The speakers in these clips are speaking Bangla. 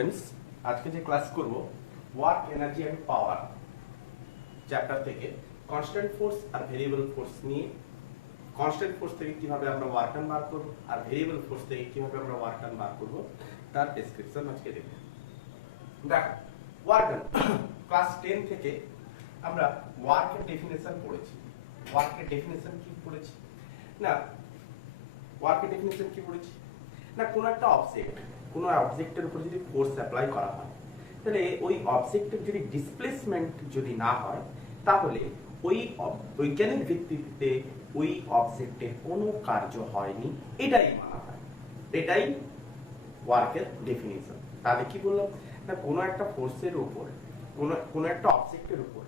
স্টুডেন্টস, আজকে যে ক্লাস করব work energy and power chapter থেকে কনস্ট্যান্ট ফোর্স আর ভেরিয়েবল ফোর্স নিয়ে কনস্ট্যান্ট ফোর্স থেকে কিভাবে আমরা ওয়ার্ক ডান বার করব আর ভেরিয়েবল ফোর্স থেকে কিভাবে আমরা ওয়ার্ক ডান বার করব তার ডেসক্রিপশন আজকে দেখব। দেখো, ওয়ার্ক ডান ক্লাস 10 থেকে আমরা ওয়ার্কের ডেফিনিশন পড়েছি। ওয়ার্কের ডেফিনিশন কি পড়েছি না, ওয়ার্কের ডেফিনিশন কি পড়েছি না, কোন একটা অবজেক্টের উপর যদি ফোর্স অ্যাপ্লাই করা হয় তাহলে ওই অবজেক্টের যদি ডিসপ্লেসমেন্ট যদি না হয় তাহলে ওই বৈজ্ঞানিক ভিত্তিতে ওই অবজেক্টের কোনো কার্য হয়নি, এটাই মানা হয়। এটাই ওয়ার্কের ডেফিনিশন। তাহলে কি বললাম না, কোনো একটা ফোর্সের উপর কোনো একটা অবজেক্টের উপর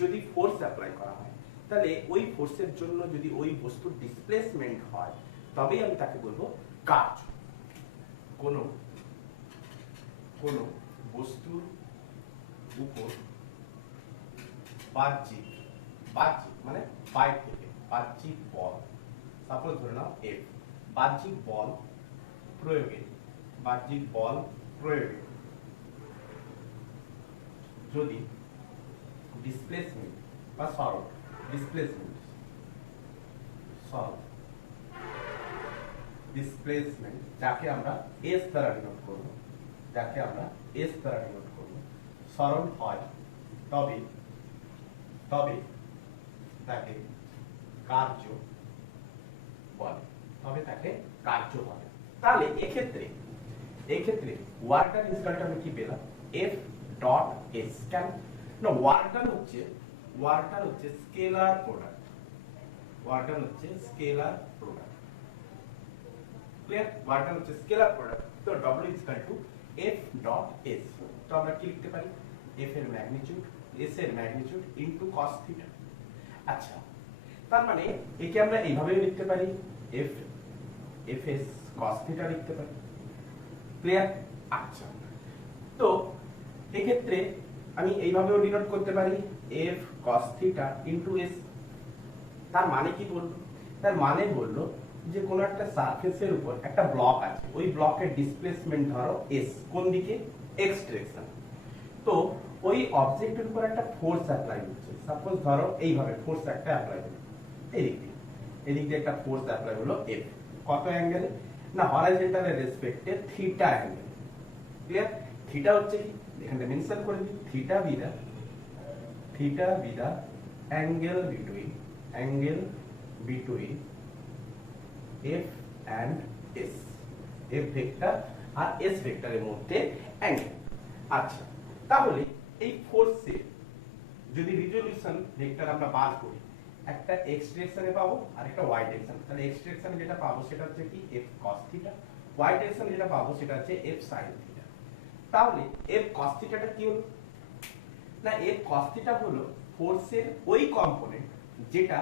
যদি ফোর্স অ্যাপ্লাই করা হয় তাহলে ওই ফোর্সের জন্য যদি ওই বস্তুর ডিসপ্লেসমেন্ট হয় তবেই আমি তাকে বলবো কার্য। কোন বস্তুর উপর বাহ্যিক মানে বাইরে থেকে বাহ্যিক বল, সাপোজ ধরে নাও এফ, বাহ্যিক বল প্রয়োগে যদি ডিসপ্লেসমেন্ট বা সরল ডিসপ্লেসমেন্ট যাকে আমরা এস দ্বারা ডিনোট করব, সরল হয় তবে তাকে কার্য বলে। তাহলে এক্ষেত্রে ওয়ার্ক ডান ইকুয়াল আমি কি পেলাম, এফ ডট এস। কেন না, ওয়ার্ক ডান হচ্ছে scalar product, clear? Work done হচ্ছে স্কেলার প্রোডাক্ট। তো W equal to F dot S। তো আমরা কি লিখতে পারি, F এর ম্যাগনিটিউড, S এর ম্যাগনিটিউড ইনটু cos থিটা। আচ্ছা, তার মানে একে আমরা এইভাবে লিখতে পারি, Fs cos থিটা লিখতে পারি। ক্লিয়ার? আচ্ছা, তো এই ক্ষেত্রে আমি এইভাবেও ডিনোট করতে পারি F cos theta into S। তার মানে কি বলবো, তার মানে বললো যে কোন একটা সারফেসের উপর একটা ব্লক আছে, ওই ব্লকের ডিসপ্লেসমেন্ট ধরো s, কোন দিকে, x ডাইরেকশন। তো ওই অবজেক্টের উপর একটা ফোর্স অ্যাপ্লাই হচ্ছে, সাপোজ ধরো এইভাবে ফোর্স একটা অ্যাপ্লাই হলো এদিক দিয়ে একটা ফোর্স অ্যাপ্লাই হলো F, কত অ্যাঙ্গেলে না, হরাইজন্টালের রেসপেক্টে থিটা অ্যাঙ্গেল। ক্লিয়ার? থিটা হচ্ছে কি, এখানে মেনশন করে দিই, theta be the angle between F and S, F vector আর S ভেক্টরের মধ্যে অ্যাঙ্গেল। আচ্ছা, তাহলে এই ফোর্সের যদি রিজলিউশন ভেক্টর আমরা বার করি, একটা x ডাইরেকশনে পাবো আর একটা y ডাইরেকশন। তাহলে x ডাইরেকশনে যেটা পাবো সেটা হচ্ছে কি F cos থিটা, y ডাইরেকশনে যেটা পাবো সেটা হচ্ছে F sin থিটা। তাহলে F cos থিটাটা কি হলো না, F cos থিটা হলো ফোর্সের ওই কম্পোনেন্ট যেটা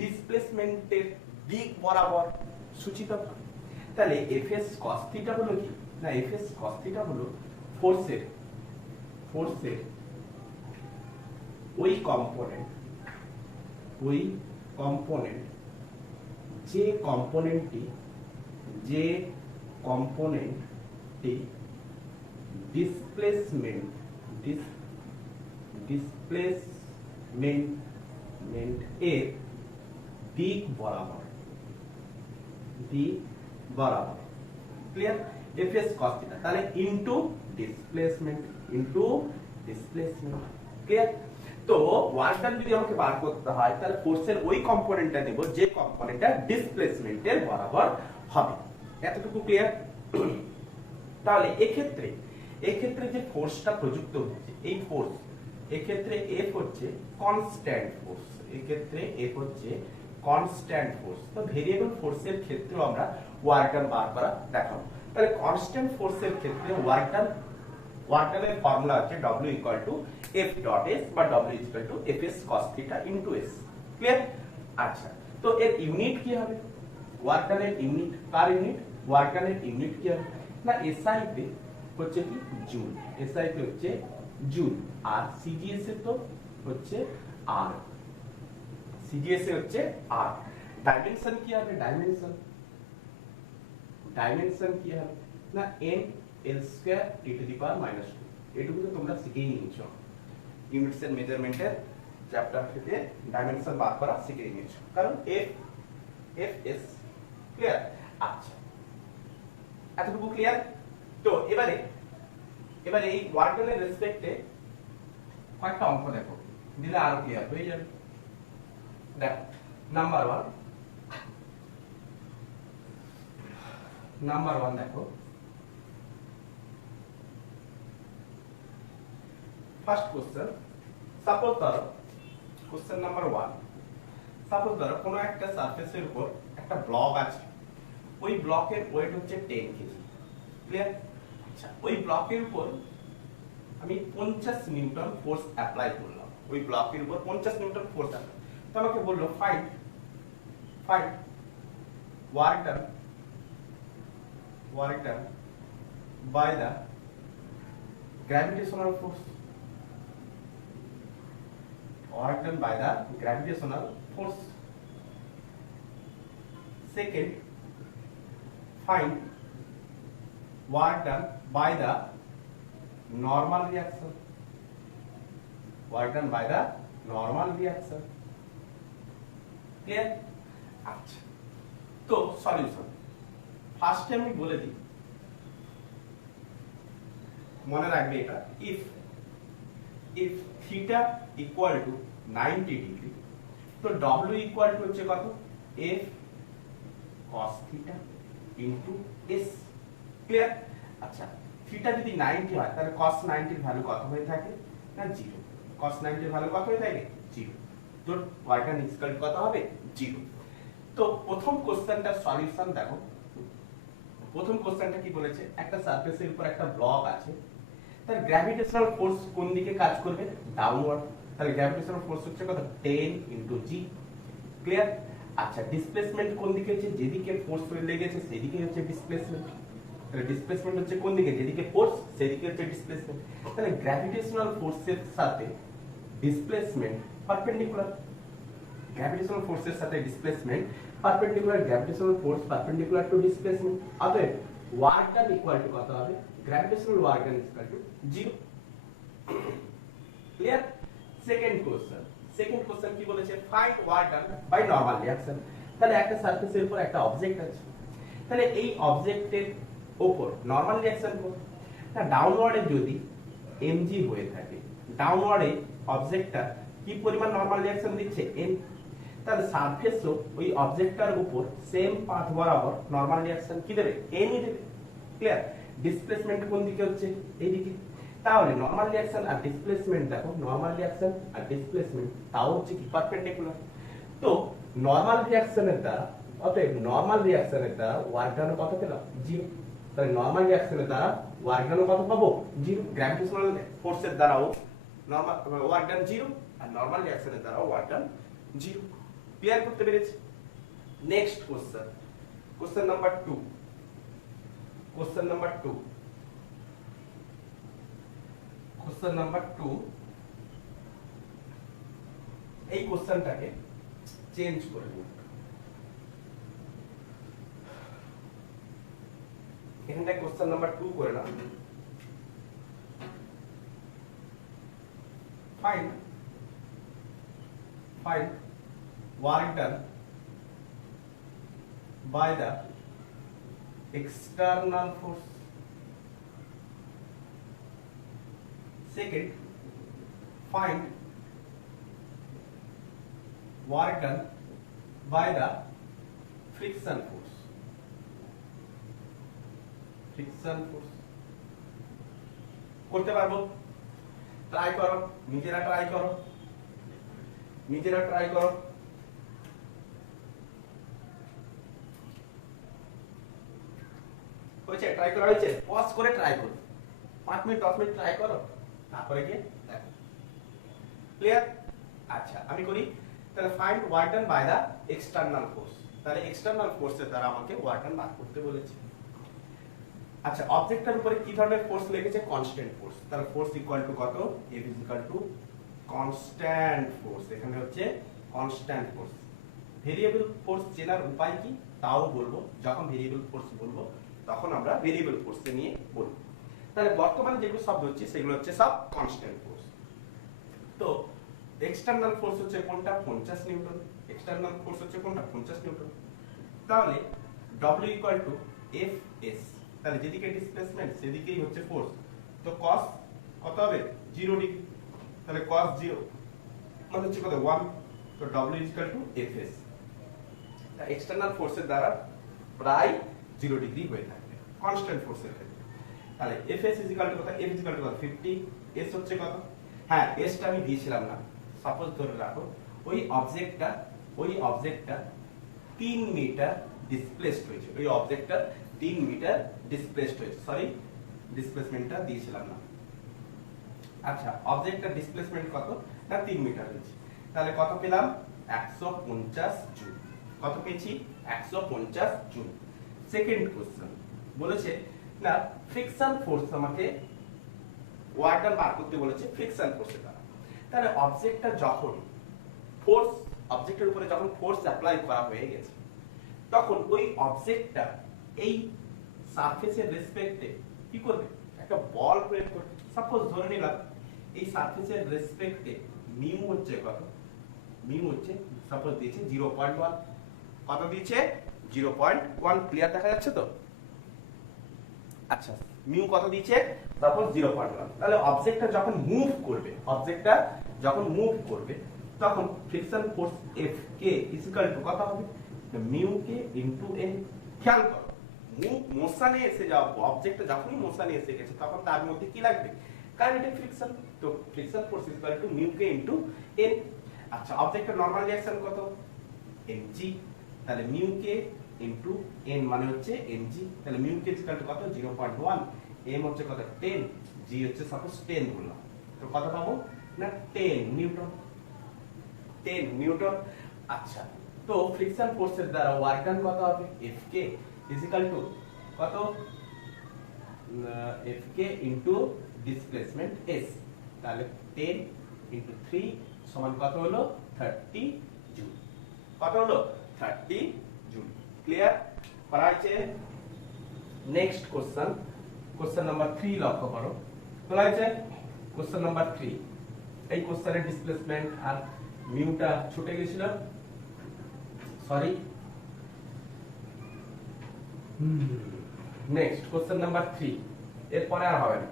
ডিসপ্লেসমেন্টের দিক বরাবর সূচিত হয়। তাহলে Fs cos থিটা হলো কি না, Fs cos থিটা হলো ফোর্সের ওই কম্পোনেন্ট যে কম্পোনেন্টটি ডিসপ্লেসমেন্ট এর দিক বরাবর। ক্লিয়ার? Fs cos থিটা তাহলে ইনটু ডিসপ্লেসমেন্ট। ক্লিয়ার? তো ওয়ার্ক ডান যদি আমাকে বার করতে হয় তাহলে ফোর্সের ওই কম্পোনেন্টটা নেব যে কম্পোনেন্টটা ডিসপ্লেসমেন্টের বরাবর হবে। এতটুকু ক্লিয়ার? তাহলে এক্ষেত্রে যে ফোর্সটা প্রযুক্ত হচ্ছে, এই ফোর্স এক্ষেত্রে F হচ্ছে কনস্ট্যান্ট ফোর্স। তো ভেরিয়েবল ফোর্সের ক্ষেত্রেও আমরা ওয়ার্ক ডান বার করা দেখাবো। তাহলে কনস্ট্যান্ট ফোর্সের ক্ষেত্রে ওয়ার্ক ডানের ফর্মুলা হচ্ছে W equal to F dot S বা W equal to Fs cos theta into S। Clear? আচ্ছা, তো এর ইউনিট কি হবে, ওয়ার্ক ডানের ইউনিট, কার ইউনিট, ওয়ার্ক ডানের ইউনিট কি হবে না, SI তে হচ্ছে কি জুল, আর CGS এ তো হচ্ছে R, ডাইমেনশন কি হবে, ডাইমেনশন কি হবে না, n L square t to the power -2। এটুকু তো তোমরা শিখেই নিয়েছো, ইউনিটস এন্ড মেজারমেন্টের চ্যাপ্টার থেকে ডাইমেনশন বার করা শিখেই নিয়েছো, কারণ এফ এস ক্লিয়ার। আচ্ছা, এতটুকু ক্লিয়ার। তো এবারে এই ওয়ার্ক ডানের রেসপেক্টে কয়েকটা অঙ্ক দেখো, দিলে আরো ক্লিয়ার হয়ে যাবে। দেখো নাম্বার ওয়ান দেখো, ফার্স্ট কোশ্চেন। সাপোজ ধরো কোশ্চেন নাম্বার 1, সাপোজ ধরো কোনো একটা সারফেসের উপর একটা ব্লক আছে, ওই ব্লকের ওয়েট হচ্ছে 10 কেজি, ক্লিয়ার। আচ্ছা, ওই ব্লকের উপর আমি 50 নিউটন ফোর্স অ্যাপ্লাই করলাম, ওই ব্লকের উপর 50 নিউটন ফোর্স অ্যাপ্লাই। তো আমাকে বললো find work done by the gravitational force, work done by the gravitational force. Second, find work done by the normal reaction, work done by the normal reaction, clear? আচ্ছা, তো সলিউশন ফার্স্টে আমি বলে দিই, মনে রাখবে এটা, if theta equal to 90 degree, তো w equal to হচ্ছে কত, f cos theta into s, clear. আচ্ছা, থিটা যদি 90 হয় তাহলে cos 90 এর ভ্যালু কত হয়ে থাকে না 0, cos 90 এর ভ্যালু কত হয়ে থাকে 0, তো y টা ইকুয়াল কত হবে 0। তো প্রথম কোশ্চেনটার সলিউশন দেখো, প্রথম কোশ্চেনটা কি বলেছে, একটা সারফেসের উপর একটা ব্লক আছে, তার গ্র্যাভিটেশনাল ফোর্স কোন দিকে কাজ করবে, ডাউনওয়ার্ড, তাহলে গ্র্যাভিটেশনাল ফোর্স হচ্ছে কত 10 * g, ক্লিয়ার। আচ্ছা, ডিসপ্লেসমেন্ট কোন দিকে হচ্ছে, যেদিকে ফোর্স লেগেছে সেদিকে হচ্ছে ডিসপ্লেসমেন্ট, তাহলে ডিসপ্লেসমেন্ট হচ্ছে কোন দিকে, যেদিকে ফোর্স সেদিকে হচ্ছে ডিসপ্লেসমেন্ট, তাহলে গ্র্যাভিটেশনাল ফোর্সের সাথে ডিসপ্লেসমেন্ট পারপেন্ডিকুলার, গ্র্যাভিটেশনাল ফোর্সের সাথে displacement perpendicular, gravitational force perpendicular to displacement, অতএব ওয়ার্ক ডান ইকুয়াল টু কত হবে, gravitational work done equal to 0, clear. Second question কি বলেছে, find work done by normal reaction, তাহলে একটা সারফেসের উপর একটা অবজেক্ট আছে, তাহলে এই অবজেক্টের উপর নরমাল রিঅ্যাকশন করব, তা ডাউনওয়ার্ডে যদি mg হয়ে থাকে, ডাউনওয়ার্ডে অবজেক্টটা কি পরিমাণ নরমাল রিঅ্যাকশন দিচ্ছে m, তাহলে সারফেসও ওই অবজেক্টটার উপর সেম পাথ বরাবর নরমাল রিঅ্যাকশন কি দেবে, n ই দেবে, ক্লিয়ার। ডিসপ্লেসমেন্ট কোন দিকে হচ্ছে, এইদিকে, তাহলে নরমাল রিঅ্যাকশন আর ডিসপ্লেসমেন্ট দেখো, নরমাল রিঅ্যাকশন আর ডিসপ্লেসমেন্ট তাও হচ্ছে কি পারপেন্ডিকুলার, তো নরমাল রিঅ্যাকশনের দ্বারা, অতএব নরমাল রিঅ্যাকশনের দ্বারা ওয়ার্ক ডান কত পেলাম 0, তাহলে নরমাল রিঅ্যাকশনের দ্বারা ওয়ার্ক ডান কত পাবো 0, গ্র্যাভিটেশনাল ফোর্সের দ্বারাও নরমাল ওয়ার্ক ডান 0 আর নরমাল রিঅ্যাকশনের দ্বারাও ওয়ার্ক ডান 0, ক্লিয়ার করতে পেরেছি। নেক্সট কোশ্চেন নাম্বার 2, এই কোশ্চেনটাকে চেঞ্জ করে নিন, এখানটা কোশ্চেন নাম্বার 2 করে নাও। Find work done by the external force. Second, find work done by the friction force. করতে পারবো, ট্রাই করো, নিজেরা ট্রাই করো, হয়েছে, ট্রাই করা হয়েছে, পজ করে ট্রাই করো, 5 মিনিট 10 মিনিট ট্রাই করো, তারপরে গিয়ে দেখো, ক্লিয়ার। আচ্ছা, আমি করি, তাহলে find work done by the external force, তাহলে এক্সটার্নাল ফোর্সের দ্বারা আমাকে ওয়ার্ক ডান বার করতে বলেছে। আচ্ছা, অবজেক্টের উপরে কি ধরনের ফোর্স লেগেছে, কনস্ট্যান্ট ফোর্স, তাহলে ফোর্স ইকুয়াল টু কত, F equal to constant force, এখানে হচ্ছে কনস্ট্যান্ট ফোর্স। ভেরিয়েবল ফোর্স চেনার উপায় কি তাও বলবো, যখন ভেরিয়েবল ফোর্স বলবো তখন আমরা ভেরিয়েবল ফোর্স নিয়ে বলবো। তাহলে বর্তমানে যেগুলো শব্দ হচ্ছে সেগুলো হচ্ছে সব কনস্ট্যান্ট ফোর্স। তো এক্সটার্নাল ফোর্স হচ্ছে কোনটা? 50 নিউটন। এক্সটার্নাল ফোর্স হচ্ছে কোনটা? 50 নিউটন। তাহলে W equal to F S, তাহলে যেদিকে ডিসপ্লেসমেন্ট সেদিকেই হচ্ছে ফোর্স। তো cos কত হবে? 0 ডিগ্রি। তাহলে cos 0 মানে হচ্ছে কত? 1। তো W equal to F S. External ফোর্সের দ্বারা প্রায় 0 ডিগ্রি হয়ে থাকবে কনস্ট্যান্ট ফোর্সের ক্ষেত্রে। তাহলে এফ এস ইকুয়াল টু কত? এফ ইকুয়াল টু 50, এস হচ্ছে কত? হ্যাঁ, এসটা আমি দিয়েছিলাম না। সাপোজ ধরে রাখো ওই অবজেক্টটা 3 মিটার ডিসপ্লেসড হয়েছে। ওই অবজেক্টটা 3 মিটার ডিসপ্লেসড হয়েছে। সরি, ডিসপ্লেসমেন্টটা দিয়েছিলাম না। আচ্ছা, অবজেক্টটার ডিসপ্লেসমেন্ট কত? না 3 মিটার হয়েছে। তাহলে কত পেলাম? 150 জুল। কত পেয়েছি? 150 জুল। সেকেন্ড কোশ্চেন বলেছে না ফ্রিকশন ফোর্স, আমাকে ওয়ার্ক ডান বার করতে বলেছে ফ্রিকশন ফোর্সের দ্বারা। তাহলে অবজেক্টটা যখন ফোর্স, অবজেক্টের উপরে যখন ফোর্স অ্যাপ্লাই করা হয়ে গেছে, তখন ওই অবজেক্টটা এই সারফেসের রেসপেক্টে কি করবে? একটা বল প্রয়োগ করবে। সাপোজ ধরে নিলাম এই সারফেসের রেসপেক্টে মিউ হচ্ছে কত? মিউ হচ্ছে সাপোজ দিয়েছে 0.1। কত দিয়েছে? 0.1। ক্লিয়ার দেখা যাচ্ছে তো? আচ্ছা, মিউ কত দিয়েছে? সাপোজ 0.1। তাহলে অবজেক্টটা যখন মুভ করবে, তখন friction force F K equal to কত হবে? Mu k into N. খেয়াল করো, মোশনে এসে যাও, অবজেক্টটা যখনই মোশনে এসে গেছে তখন তার মধ্যে কি লাগবে? Kinetic friction. তো friction force equal to mu k into N. আচ্ছা, অবজেক্টের নরমাল রিঅ্যাকশন কত? mg। তাহলে মিউ কে ইনটু এন মানে হচ্ছে mg। তাহলে মিউ কে ইকুয়াল টু কত? 0.1। m হচ্ছে কত? 10। g হচ্ছে সাপোজ 10 বললাম। তো কত পাবো? না 10 নিউটন। 10 নিউটন। আচ্ছা, তো ফ্রিকশন ফোর্সের দ্বারা ওয়ার্ক ডান কত হবে? Fk ইকুয়াল টু কত? Fk into displacement s। তাহলে 10 ইনটু 3 সমান কত হলো? 30 জুল। কত হলো? 30 জুল। ক্লিয়ার করা হয়েছে? নেক্সট কোশ্চেন নাম্বার 3 লক্ষ্য করো। বলা হয়েছে কোশ্চেন নাম্বার 3, এই কোশ্চেনের ডিসপ্লেসমেন্ট আর মিউটা ছুটে গেছিল। সরি, নেক্সট কোশ্চেন নাম্বার 3, এরপরে আর হবে না।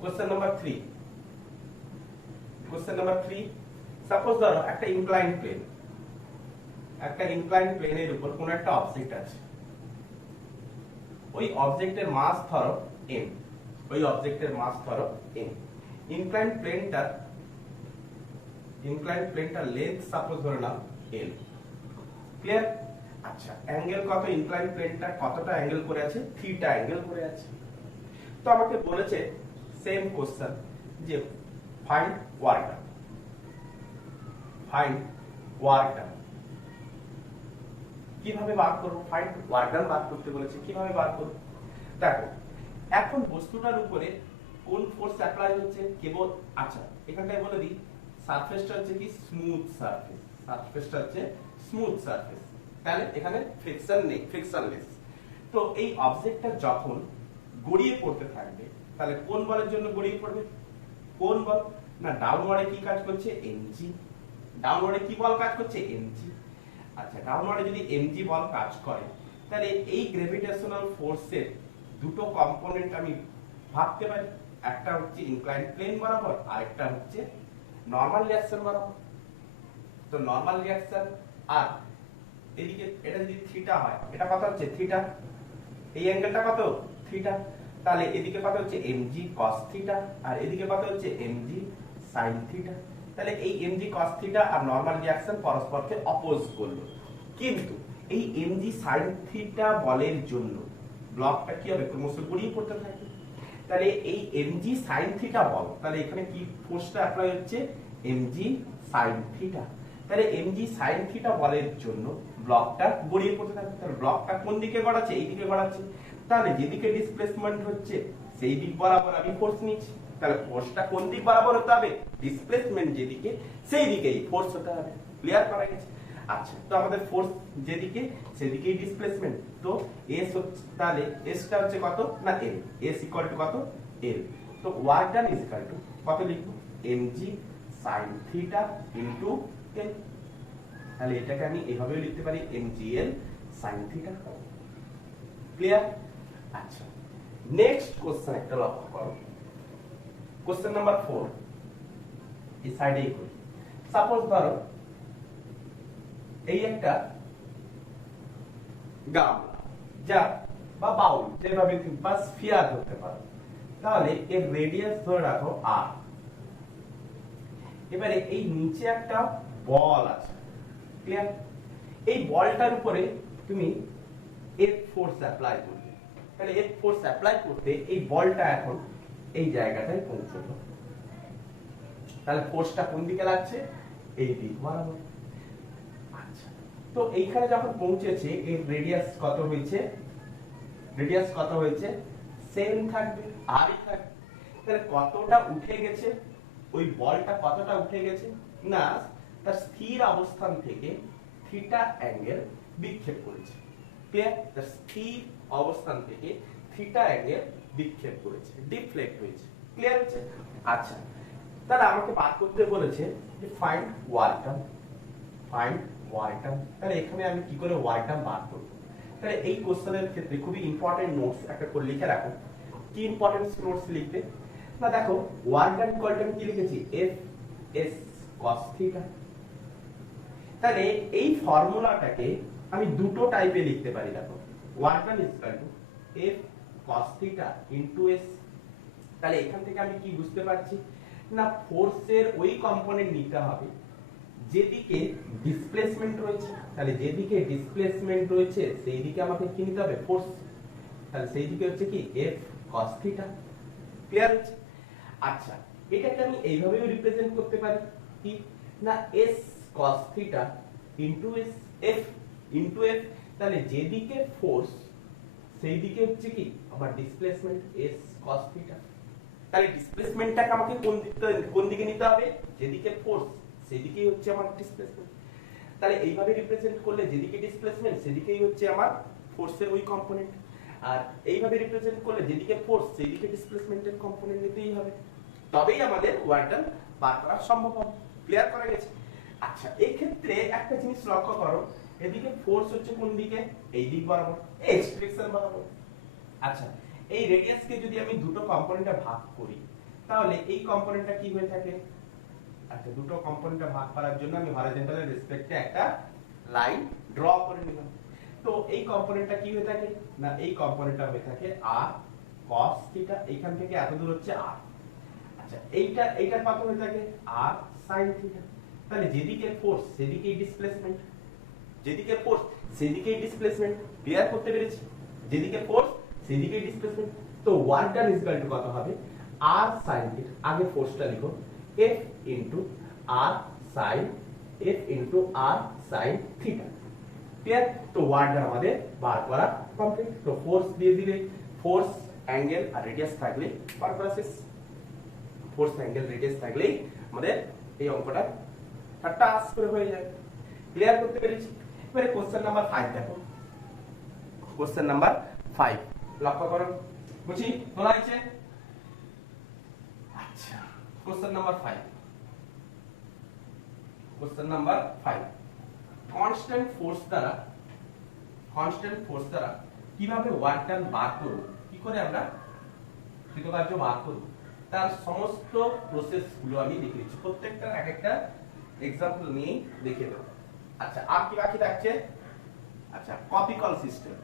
কোশ্চেন নাম্বার 3, সাপোজ ধরো একটা ইনক্লাইন্ড প্লেনের উপর কোন একটা অবজেক্ট আছে। ওই অবজেক্টের মাস ধরো m। ইনক্লাইন্ড প্লেনটার লেন্থ সাপোজ ধরে নাও l। ক্লিয়ার? আচ্ছা, অ্যাঙ্গেল কত? ইনক্লাইন্ড প্লেনটা কতটা অ্যাঙ্গেল করে আছে? থিটা অ্যাঙ্গেল করে আছে। তো আমাকে বলেছে সেম কোশ্চেন যে ফাইন্ড ওয়ার্ক ডান। কিভাবে বার করব? ফাইন্ড ওয়ার্ক ডান বার করতে বলেছে, কিভাবে বার করব? দেখো, এখন বস্তুটার উপরে কোন ফোর্স অ্যাপ্লাই হচ্ছে? কেবল আচ্ছা, এখানটায় বলে দিই সারফেসটা হচ্ছে কি? Smooth surface. তাহলে এখানে ফ্রিকশন নেই, ফ্রিকশনলেস। তো এই অবজেক্টটা যখন গড়িয়ে পড়তে থাকবে, তাহলে কোন বলের জন্য গড়িয়ে পড়বে? কোন বল? না ডাউনওয়ার্ডে কি কাজ করছে? mg। ডাউনওয়ার্ডে কি বল কাজ করছে? mg। আচ্ছা, ডাউনওয়ার্ডে যদি mg বল কাজ করে, তাহলে এই গ্র্যাভিটেশনাল ফোর্সের দুটো কম্পোনেন্ট আমি ভাবতে পারি। একটা হচ্ছে ইনক্লাইন্ড প্লেন বরাবর, আর একটা হচ্ছে নরমাল রিঅ্যাকশন বরাবর। তো নরমাল রিঅ্যাকশন আর এদিকে এটা যদি থিটা হয়, এটা কত হচ্ছে? থিটা। এই অ্যাঙ্গেলটা কত? থিটা। তাহলে এদিকে কত হচ্ছে? mg cos থিটা, আর এদিকে কত হচ্ছে? mg sin theta. তাহলে এই mg cos থিটা আর নরমাল রিঅ্যাকশন পরস্পরকে অপোজ করলো, কিন্তু এই mg sin থিটা বলের জন্য ব্লকটা কি হবে? ক্রমশ গড়িয়ে পড়তে থাকবে। তাহলে এই mg sin থিটা বল, তাহলে এখানে কি ফোর্সটা অ্যাপ্লাই হচ্ছে? mg sin theta. তাহলে mg sin থিটা বলের জন্য ব্লকটা গড়িয়ে পড়তে থাকবে। তাহলে ব্লকটা কোন দিকে গড়াচ্ছে? এই দিকে গড়াচ্ছে। তাহলে যেদিকে ডিসপ্লেসমেন্ট হচ্ছে সেই দিক বরাবর আমি ফোর্স নিচ্ছি। তাহলে ফোর্সটা কোন দিক বরাবর হতে হবে? ডিসপ্লেসমেন্ট যেদিকে সেই দিকেই ফোর্স হতে হবে। ক্লিয়ার করা গেছে? আচ্ছা, তো আমাদের ফোর্স যেদিকে সেদিকেই ডিসপ্লেসমেন্ট, তো এস হচ্ছে, তাহলে এসটা হচ্ছে কত না এল, এস ইকুয়াল টু কত এল। তো work done is equal to কত লিখবো, mg sin থিটা ইনটু এল। তাহলে এটাকে আমি এভাবেও লিখতে পারি mgl sin থিটা। ক্লিয়ার? আচ্ছা, নেক্সট কোশ্চেন একটা লক্ষ্য করো, কোশ্চেন নাম্বার 4 এই সাইডে করি। সাপোজ ধরো এই একটা গামলা, যা বা বাউল যেভাবে বা স্ফিয়ার ধরতে পারো, তাহলে এর রেডিয়াস ধরে রাখো r। এবারে এই নিচে একটা বল আছে, ক্লিয়ার? এই বলটার উপরে তুমি এফ ফোর্স অ্যাপ্লাই করবে, তাহলে এফ ফোর্স অ্যাপ্লাই করতে এই বলটা এখন এই জায়গাটায় পৌঁছলো, তাহলে ফোর্সটা কোন দিকে লাগছে, এই দিক বরাবর। আচ্ছা, তো এইখানে যখন পৌঁছেছে এর রেডিয়াস কত হয়েছে, রেডিয়াস কত হয়েছে 7 থাকবে, আর ই থাকবে। তাহলে কতটা উঠে গেছে, ওই বলটা কতটা উঠে গেছে না তার স্থির অবস্থান থেকে থিটা অ্যাঙ্গেল বিক্ষেপ করেছে। ক্লিয়ার? তার স্থির অবস্থান থেকে থিটা অ্যাঙ্গেল বিক্ষেপ করেছে, ডিফ্লেক্ট হয়েছে। ক্লিয়ার হচ্ছে? আচ্ছা, তাহলে আমাকে বার করতে বলেছে যে ফাইন্ড ওয়ার্ক ডান, ফাইন্ড ওয়ার্ক ডান। তাহলে এখানে আমি কি করে ওয়ার্ক ডান বার করব? তাহলে এই কোশ্চেনের ক্ষেত্রে খুবই ইম্পর্টেন্ট নোটস একটা করে লিখে রাখো। কি ইম্পর্টেন্ট নোটস লিখবে না, দেখো ওয়ার্ক ডান ইকুয়াল টু আমি কি লিখেছি, এফ এস cos থিটা। তাহলে এই ফর্মুলাটাকে আমি দুটো টাইপে লিখতে পারি। দেখো work done is equal two F cos theta into S. তাহলে এখান থেকে আমি কি বুঝতে পারছি না, ফোর্সের ওই কম্পোনেন্ট নিতে হবে যেদিকে ডিসপ্লেসমেন্ট রয়েছে। তাহলে যেদিকে ডিসপ্লেসমেন্ট রয়েছে সেই দিকে আমাকে কি নিতে হবে, ফোর্স। তাহলে সেই দিকে হচ্ছে কি এফ cos থিটা। ক্লিয়ার? আচ্ছা, এটাকে আমি এইভাবেও রিপ্রেজেন্ট করতে পারি কি না, S cos theta into S, F into F. তাহলে যেদিকে ফোর্স সেই দিকে হচ্ছে কি আমার ডিসপ্লেসমেন্ট, এস cos থিটা। তাহলে ডিসপ্লেসমেন্টটাকে আমাকে কোন দিকে নিতে হবে, যেদিকে ফোর্স সেদিকেই হচ্ছে আমার ডিসপ্লেসমেন্ট। তাহলে এইভাবে রিপ্রেজেন্ট করলে যেদিকে ডিসপ্লেসমেন্ট সেদিকেই হচ্ছে আমার ফোর্সের ওই কম্পোনেন্ট, আর এইভাবে রিপ্রেজেন্ট করলে যেদিকে ফোর্স সেদিকে ডিসপ্লেসমেন্টের কম্পোনেন্ট নিতেই হবে, তবেই আমাদের ওয়ার্ক ডান বার করা সম্ভব হবে। ক্লিয়ার করা গেছে? আচ্ছা, এই ক্ষেত্রে একটা জিনিস লক্ষ্য করো, এদিকে ফোর্স হচ্ছে কোন দিকে, এই দিক বরাবর, এক্স ডিরেকশন বরাবর। আচ্ছা, এই রেডিয়াসকে যদি আমি দুটো কম্পোনেন্টে ভাগ করি তাহলে এই কম্পোনেন্টটা কি হয়ে থাকে, আচ্ছা দুটো কম্পোনেন্টে ভাগ করার জন্য আমি হরাইজন্টালের রেসপেক্টে একটা লাইন ড্র করে নিলাম। তো এই কম্পোনেন্টটা কি হয়ে থাকে না, এই কম্পোনেন্টটা হয়ে থাকে r cos থিটা, এইখান থেকে এত দূর হচ্ছে r। আচ্ছা, এইটা কত হয়ে থাকে r sin থিটা। তাহলে যেদিকে ফোর্স সেদিকেই ডিসপ্লেসমেন্ট, যেদিকে ফোর্স সেদিকেই ডিসপ্লেসমেন্ট। ক্লিয়ার করতে পেরেছি? যেদিকে ফোর্স সেদিকেই ডিসপ্লেসমেন্ট। তো work done is equal to কত হবে, r sin থিটা, আগে ফোর্সটা লিখো, f into r sin, f into r sin theta. Clear? তো ওয়ার্ক ডান আমাদের বার করা কমপ্লিট। তো ফোর্স দিয়ে দিলে, ফোর্স অ্যাঙ্গেল আর রেডিয়াস থাকলে বার করা শেষ। ফোর্স অ্যাঙ্গেল রেডিয়াস থাকলেই আমাদের এই অঙ্কটা টাস করে হয়ে যাবে। ক্লিয়ার করতে পেরেছি? এবারে কোশ্চেন নাম্বার 5 দেখো, কোশ্চেন নাম্বার 5 লক্ষ্য করো, বুঝি তোলা আছে? আচ্ছা, question number 5, question number 5, constant force দ্বারা কিভাবে ওয়ার্ক ডান বার করব, কি করে আমরা কৃতকার্য বার করব, তার সমস্ত প্রসেস গুলো আমি লিখে দিচ্ছি। প্রত্যেকটা এক একটা এক্সাম্পল নিয়ে দেখিয়ে দেবো। আচ্ছা, আর কি বাকি থাকছে? আচ্ছা, কপি কল সিস্টেম,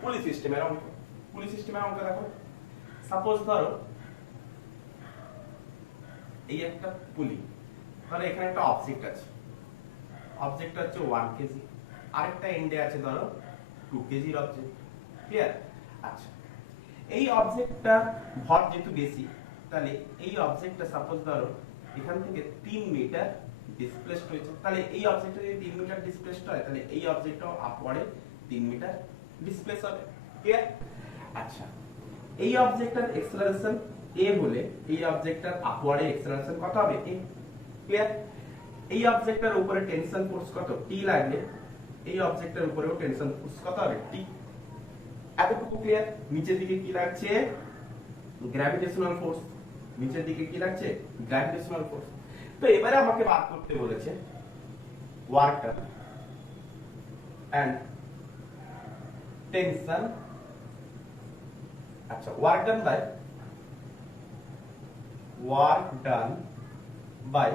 পুলি সিস্টেমের অঙ্ক। পুলি সিস্টেমের অঙ্ক দেখো, সাপোজ ধরো এই একটা পুলি, ধরো এখানে একটা অবজেক্ট আছে, অবজেক্টটা হচ্ছে 1 কেজি, আরেকটা এন্ডে আছে ধরো 2 কেজির অবজেক্ট। ক্লিয়ার? আচ্ছা, এই অবজেক্টটা ভর যেহেতু বেশি, তাহলে এই অবজেক্টটা সাপোজ ধরো এখান থেকে 3 মিটার ডিসপ্লেসড হয়েছে। তাহলে এই অবজেক্টটা যদি 3 মিটার ডিসপ্লেসড হয় তাহলে এই অবজেক্টটাও আপওয়ার্ডে 3 মিটার ডিসপ্লেস হবে। ক্লিয়ার? আচ্ছা, এই অবজেক্টটার অ্যাক্সেলারেশন a হলে এই অবজেক্টটার আপওয়ার্ডে অ্যাক্সেলারেশন কত হবে, a। ক্লিয়ার? এই অবজেক্টের উপরে টেনশন ফোর্স কত টি লাগলে এই অবজেক্টের উপরেও টেনশন ফোর্স কত হবে টি। এতটুকু ক্লিয়ার? নিচের দিকে কি লাগছে গ্র্যাভিটেশনাল ফোর্স, নিচের দিকে কি লাগছে গ্র্যাভিটেশনাল ফোর্স। তো এবারে আমাকে বার করতে বলেছে ওয়ার্ক ডান এন্ড টেনশন। আচ্ছা work done by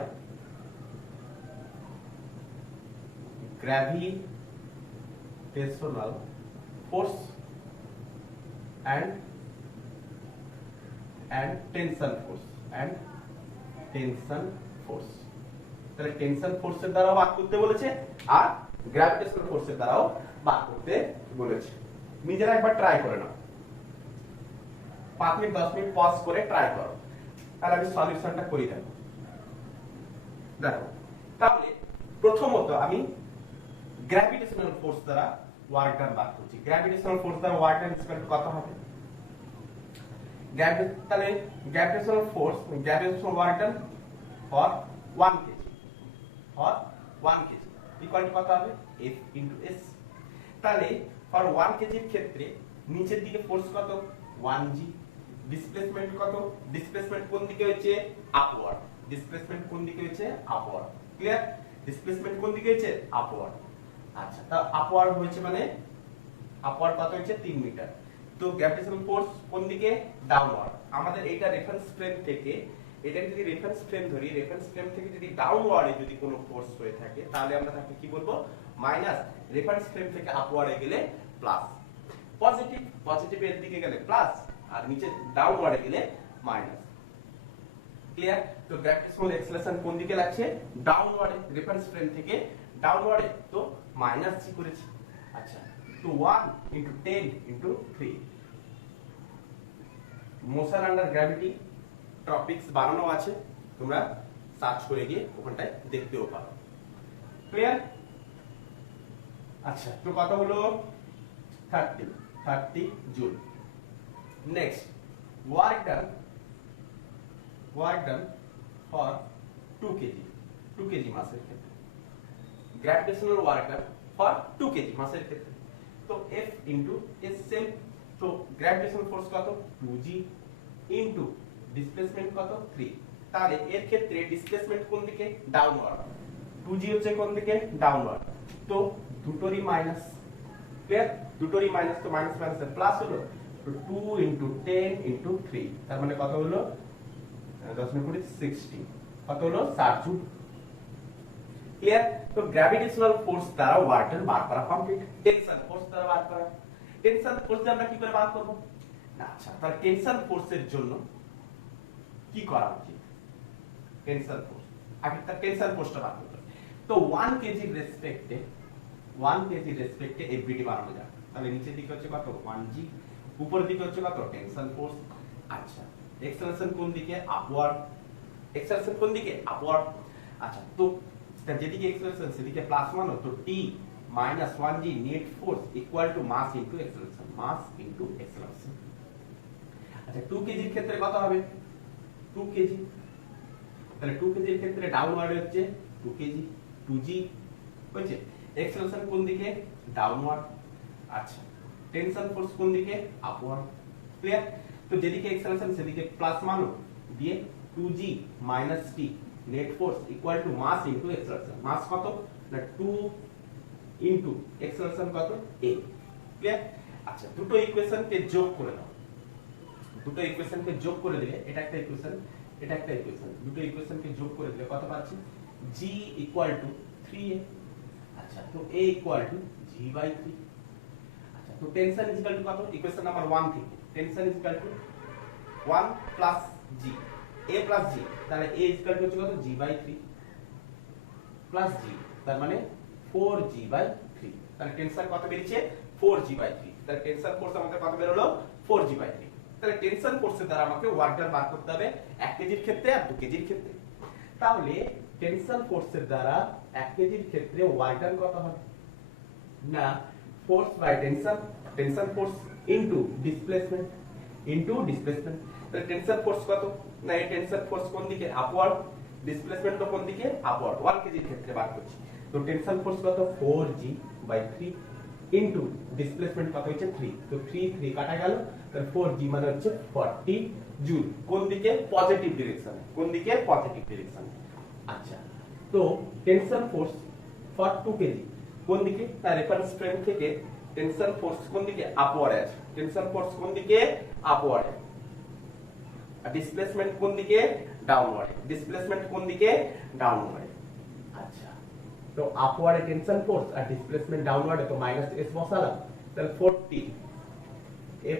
gravitational force and tension force তাহলে টেনশন ফোর্সের দ্বারাও ভাগ করতে বলেছে আর গ্র্যাভিটেশনাল ফোর্সের দ্বারাও ভাগ করতে বলেছে। নিজেরা একবার ট্রাই করে নাও, 5 মিনিট 10 মিনিট পজ করে ট্রাই করো, তাহলে আমি সলিউশনটা করি দেব। দেখো তাহলে প্রথমত আমি গ্র্যাভিটেশনাল ফোর্স দ্বারা ওয়ার্ক ডান বার করছি। গ্র্যাভিটেশনাল ফোর্স দ্বারা ওয়ার্ক ডান ইকুয়াল টু কত হবে? তাহলে gravitational work done for 1 KG equal to কত হবে F ইনটু S। তাহলে ফর 1 কেজির ক্ষেত্রে নিচের দিকে ফোর্স কত 1g, ডিসপ্লেসমেন্ট কত? ডিসপ্লেসমেন্ট কোন দিকে হচ্ছে আপওয়ার্ড, ক্লিয়ার? ডিসপ্লেসমেন্ট কোন দিকে হচ্ছে আপওয়ার্ড। আচ্ছা তা আপওয়ার্ড হয়েছে মানে আপওয়ার্ড কত হচ্ছে 3 মিটার। তো গ্র্যাভিটেশনাল ফোর্স কোন দিকে ডাউনওয়ার্ড। আমাদের এইটা রেফারেন্স ফ্রেম থেকে, এটা যদি রেফারেন্স ফ্রেম ধরি, রেফারেন্স ফ্রেম থেকে যদি ডাউনওয়ার্ডে যদি কোনো ফোর্স হয়ে থাকে তাহলে আমরা তাকে কি বলবো মাইনাস, রেফারেন্স ফ্রেম থেকে আপওয়ার্ডে গেলে প্লাস, পজিটিভ এর দিকে গেলে প্লাস আর নিচে ডাউনওয়ার্ডে গেলে মাইনাস, ক্লিয়ার? তো গ্র্যাভিটেশনাল অ্যাক্সেলারেশন কোন দিকে লাগছে ডাউনওয়ার্ডে, রেফারেন্স ফ্রেম থেকে ডাউনওয়ার্ডে, তো মাইনাস জি করেছি। আচ্ছা তো 1 into 10 into 3 motion under gravity topics বানানো আছে, তোমরা সার্চ করে গিয়ে ওখানটায় দেখতেও পারো, ক্লিয়ার? আচ্ছা তো কত হলো 30 joule. Next work done for 2 KG মাসের ক্ষেত্রে, gravitational work done for 2 KG মাসের ক্ষেত্রে, তো F ইনটু S সেম। তো গ্র্যাভিটেশনাল ফোর্স কত 2g ইনটু ডিসপ্লেসমেন্ট কত 3। তাহলে এর ক্ষেত্রে ডিসপ্লেসমেন্ট কোন দিকে ডাউনওয়ার্ড, 2g হচ্ছে কোন দিকে ডাউনওয়ার্ড, তো দুটোরই মাইনাস, ক্লিয়ার? দুটোরই মাইনাস, তো মাইনাস মাইনাস প্লাস হলো, তো 2 ইনটু 10 ইনটু 3 তার মানে কত হলো 10 × 60, কত হলো 60 জুল, ক্লিয়ার? তো গ্র্যাভিটেশনাল ফোর্স দ্বারা ওয়ার্ক ডান বার করা কমপ্লিট। টেনশন ফোর্স দ্বারা বার করা, টেনশন ফোর্স দ্বারা আমরা কি করে বার করব? আচ্ছা তাহলে টেনশন ফোর্সের জন্য কি করা উচিত? টেনশন ফোর্স আগে তার টেনশন ফোর্সটা বার করতে হবে। তো 1 কেজি রেসপেক্টে এফবিডি বানানো যায়। তাহলে নিচের দিকে হচ্ছে কত 1g, উপরের দিকে হচ্ছে কত টেনশন ফোর্স। আচ্ছা এক্সেলারেশন কোন দিকে আপওয়ার্ড, আচ্ছা তো যেদিকে এক্সেলারেশন সেদিকে প্লাস মানো, তো t minus 1g net force equal to mass into acceleration, আচ্ছা 2 কেজির ক্ষেত্রে কত হবে 2 কেজি, তাহলে 2 কেজির ক্ষেত্রে ডাউনওয়ার্ড হচ্ছে 2 কেজি 2g হয়েছে, এক্সেলারেশন কোন দিকে ডাউনওয়ার্ড, আচ্ছা টেনশন ফোর্স কোন দিকে আপওয়ার্ড, ক্লিয়ার? তো যেদিকে এক্সেলারেশন সেদিকে প্লাস মানো, দিয়ে 2g minus t net force equal to mass into acceleration, mass কত না 2 ইনটু এক্সেলারেশন কত a, ক্লিয়ার? আচ্ছা দুটো ইকুয়েশনকে যোগ করে দাও, দিলে এটা একটা ইকুয়েশন, দুটো ইকুয়েশনকে যোগ করে দিলে কত পাচ্ছি g ইকুয়াল টু 3a। আচ্ছা তো a ইকুয়াল টু g/3। আচ্ছা তো টেনশন ইকুয়াল টু কত, ইকুয়েশন নাম্বার 1 থেকে tension equal to 1 plus g, a plus g, তাহলে a ইকুয়াল টু হচ্ছে কত g/3 প্লাস g, তার মানে 4g/3। তাহলে টেনশন কত বেরিয়েছে 4g/3। তাহলে টেনশন ফোর্স আমাদের কত বের হলো 4g/3। তাহলে টেনশন ফোর্সের দ্বারা আমাকে ওয়ার্ক ডান বার করতে হবে 1 কেজির ক্ষেত্রে আর 2 কেজির ক্ষেত্রে। তাহলে টেনশন ফোর্সের দ্বারা 1 কেজির ক্ষেত্রে ওয়ার্ক ডান কত হবে না force by tension force into displacement, তাহলে টেনশন ফোর্স কত না এই টেনশন ফোর্স কোন দিকে আপওয়ার্ড, ডিসপ্লেসমেন্ট তো কোন দিকে আপওয়ার্ড 1 কেজি এর ক্ষেত্রে বার করছি তো টেনশন ফোর্স কত 4g/3 ইনটু ডিসপ্লেসমেন্ট কত হচ্ছে 3 তো 3 কাটা গেল তাহলে 4g মানে হচ্ছে 40 জুল কোন দিকে পজিটিভ ডিরেকশনে কোন দিকে পজিটিভ ডিরেকশনে আচ্ছা তো টেনশন ফোর্স ফর 2 কেজি কোন দিকে তার রেফারেন্স ফ্রেম থেকে টেনশন ফোর্স কোন দিকে আপওয়ার্ডে আছে টেনশন ফোর্স কোন দিকে আপওয়ার্ডে আর ডিসপ্লেসমেন্ট কোন দিকে ডাউনওয়ার্ড ডিসপ্লেসমেন্ট কোন দিকে ডাউনওয়ার্ড আচ্ছা তো আপওয়ার্ডে টেনশন ফোর্স আর ডিসপ্লেসমেন্ট ডাউনওয়ার্ডে তো মাইনাস s বসালাম তাহলে 40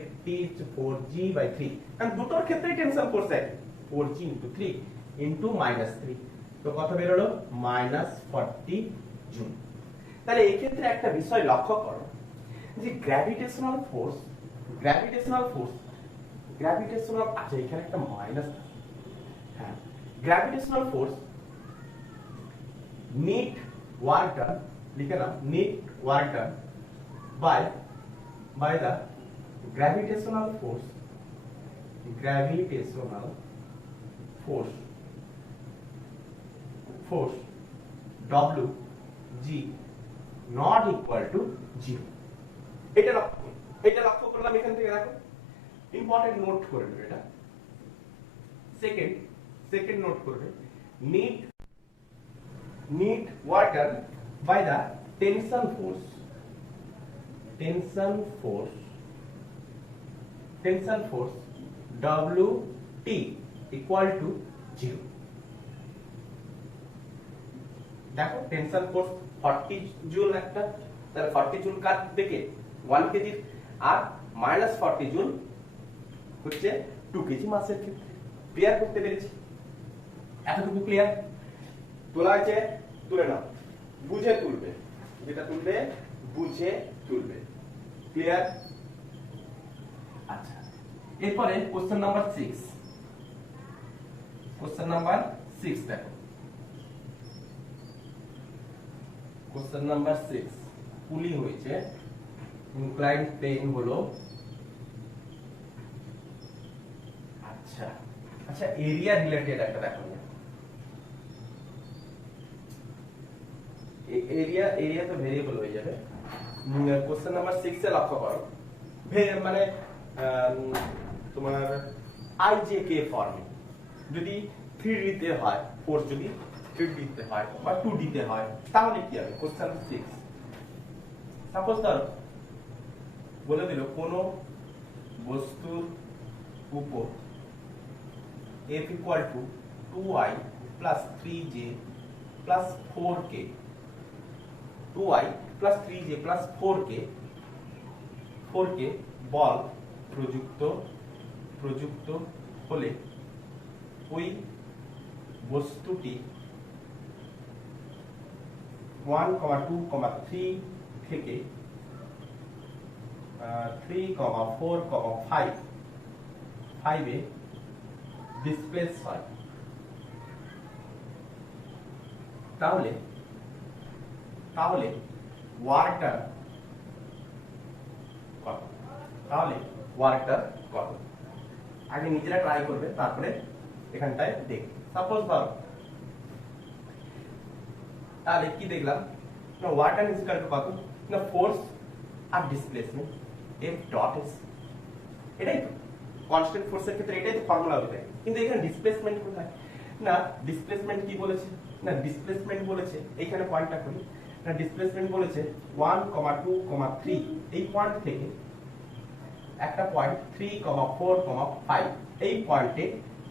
ft 4g/3 কারণ দুটোর ক্ষেত্রেই টেনশন ফোর্স একই 4g * 3 * -3 তো কত বের হলো -40 জুল তাহলে এই ক্ষেত্রে একটা বিষয় লক্ষ্য করো যে গ্র্যাভিটেশনাল ফোর্স আচ্ছা এখানে একটা মাইনাস হ্যাঁ gravitational force net work done লিখে নাও net work done by the gravitational force W G not equal to 0 এটা লক্ষ্য করলাম এখান থেকে দেখো ইম্পর্টেন্ট নোট করে নেবে এটা সেকেন্ড নোট করবে need work done by the tension force WT equal to 0 দেখো টেনশন ফোর্স 40 জুল একটা তাহলে 40 জুল কার দিকে 1 কেজি আর -40 জুল হচ্ছে 2 কেজি মাসের ক্ষেত্রে ক্লিয়ার করতে পেরেছি এতটুকু ক্লিয়ার তোলা আছে তুলে নাও বুঝে তুলবে যেটা তুলবে বুঝে তুলবে ক্লিয়ার আচ্ছা এরপরে কোশ্চেন নাম্বার 6 দেখো কোশ্চেন নাম্বার 6 পুলি হয়েছে ইনক্লাইন্ড প্লেন হলো আচ্ছা এরিয়া রিলেটেড একটা দেখো এরিয়া তো ভেরিয়েবল হয়ে যাবে কোশ্চেন নাম্বার 6 এ লক্ষ্য করো মানে তোমার IJK ফর্মে যদি 3D তে হয় ফোর্স যদি 3D তে হয় বা 2D তে হয় তাহলে কি হবে কোশ্চেন 6 সাপোজ ধরো বলে দিল কোন বস্তুর উপর F equal to 2i plus 3j plus 4k 2i plus 3j plus 4k বল প্রযুক্ত হলে ওই বস্তুটি 1, 2, 3 থেকে 3, 4, 5 এ ডিসপ্লেস হয় তাহলে ওয়ার্কটার কত আগে নিজেরা ট্রাই করবে তারপরে এখানটায় দেখবে সাপোজ ধরো তাহলে কি দেখলাম না ওয়ার্কটার ইজ ইকুয়াল টু কত না ফোর্স আর ডিসপ্লেসমেন্ট F ডট S এটাই তো কনস্ট্যান্ট ফোর্সের ক্ষেত্রে এটাই তো ফর্মুলা হতে কিন্তু এখানে ডিসপ্লেসমেন্ট কোথায় না ডিসপ্লেসমেন্ট কি বলেছে না ডিসপ্লেসমেন্ট বলেছে এইখানে পয়েন্টটা করি না ডিসপ্লেসমেন্ট বলেছে 1, 2, 3 এই পয়েন্ট থেকে একটা পয়েন্ট 3, 4, 5 এই পয়েন্টে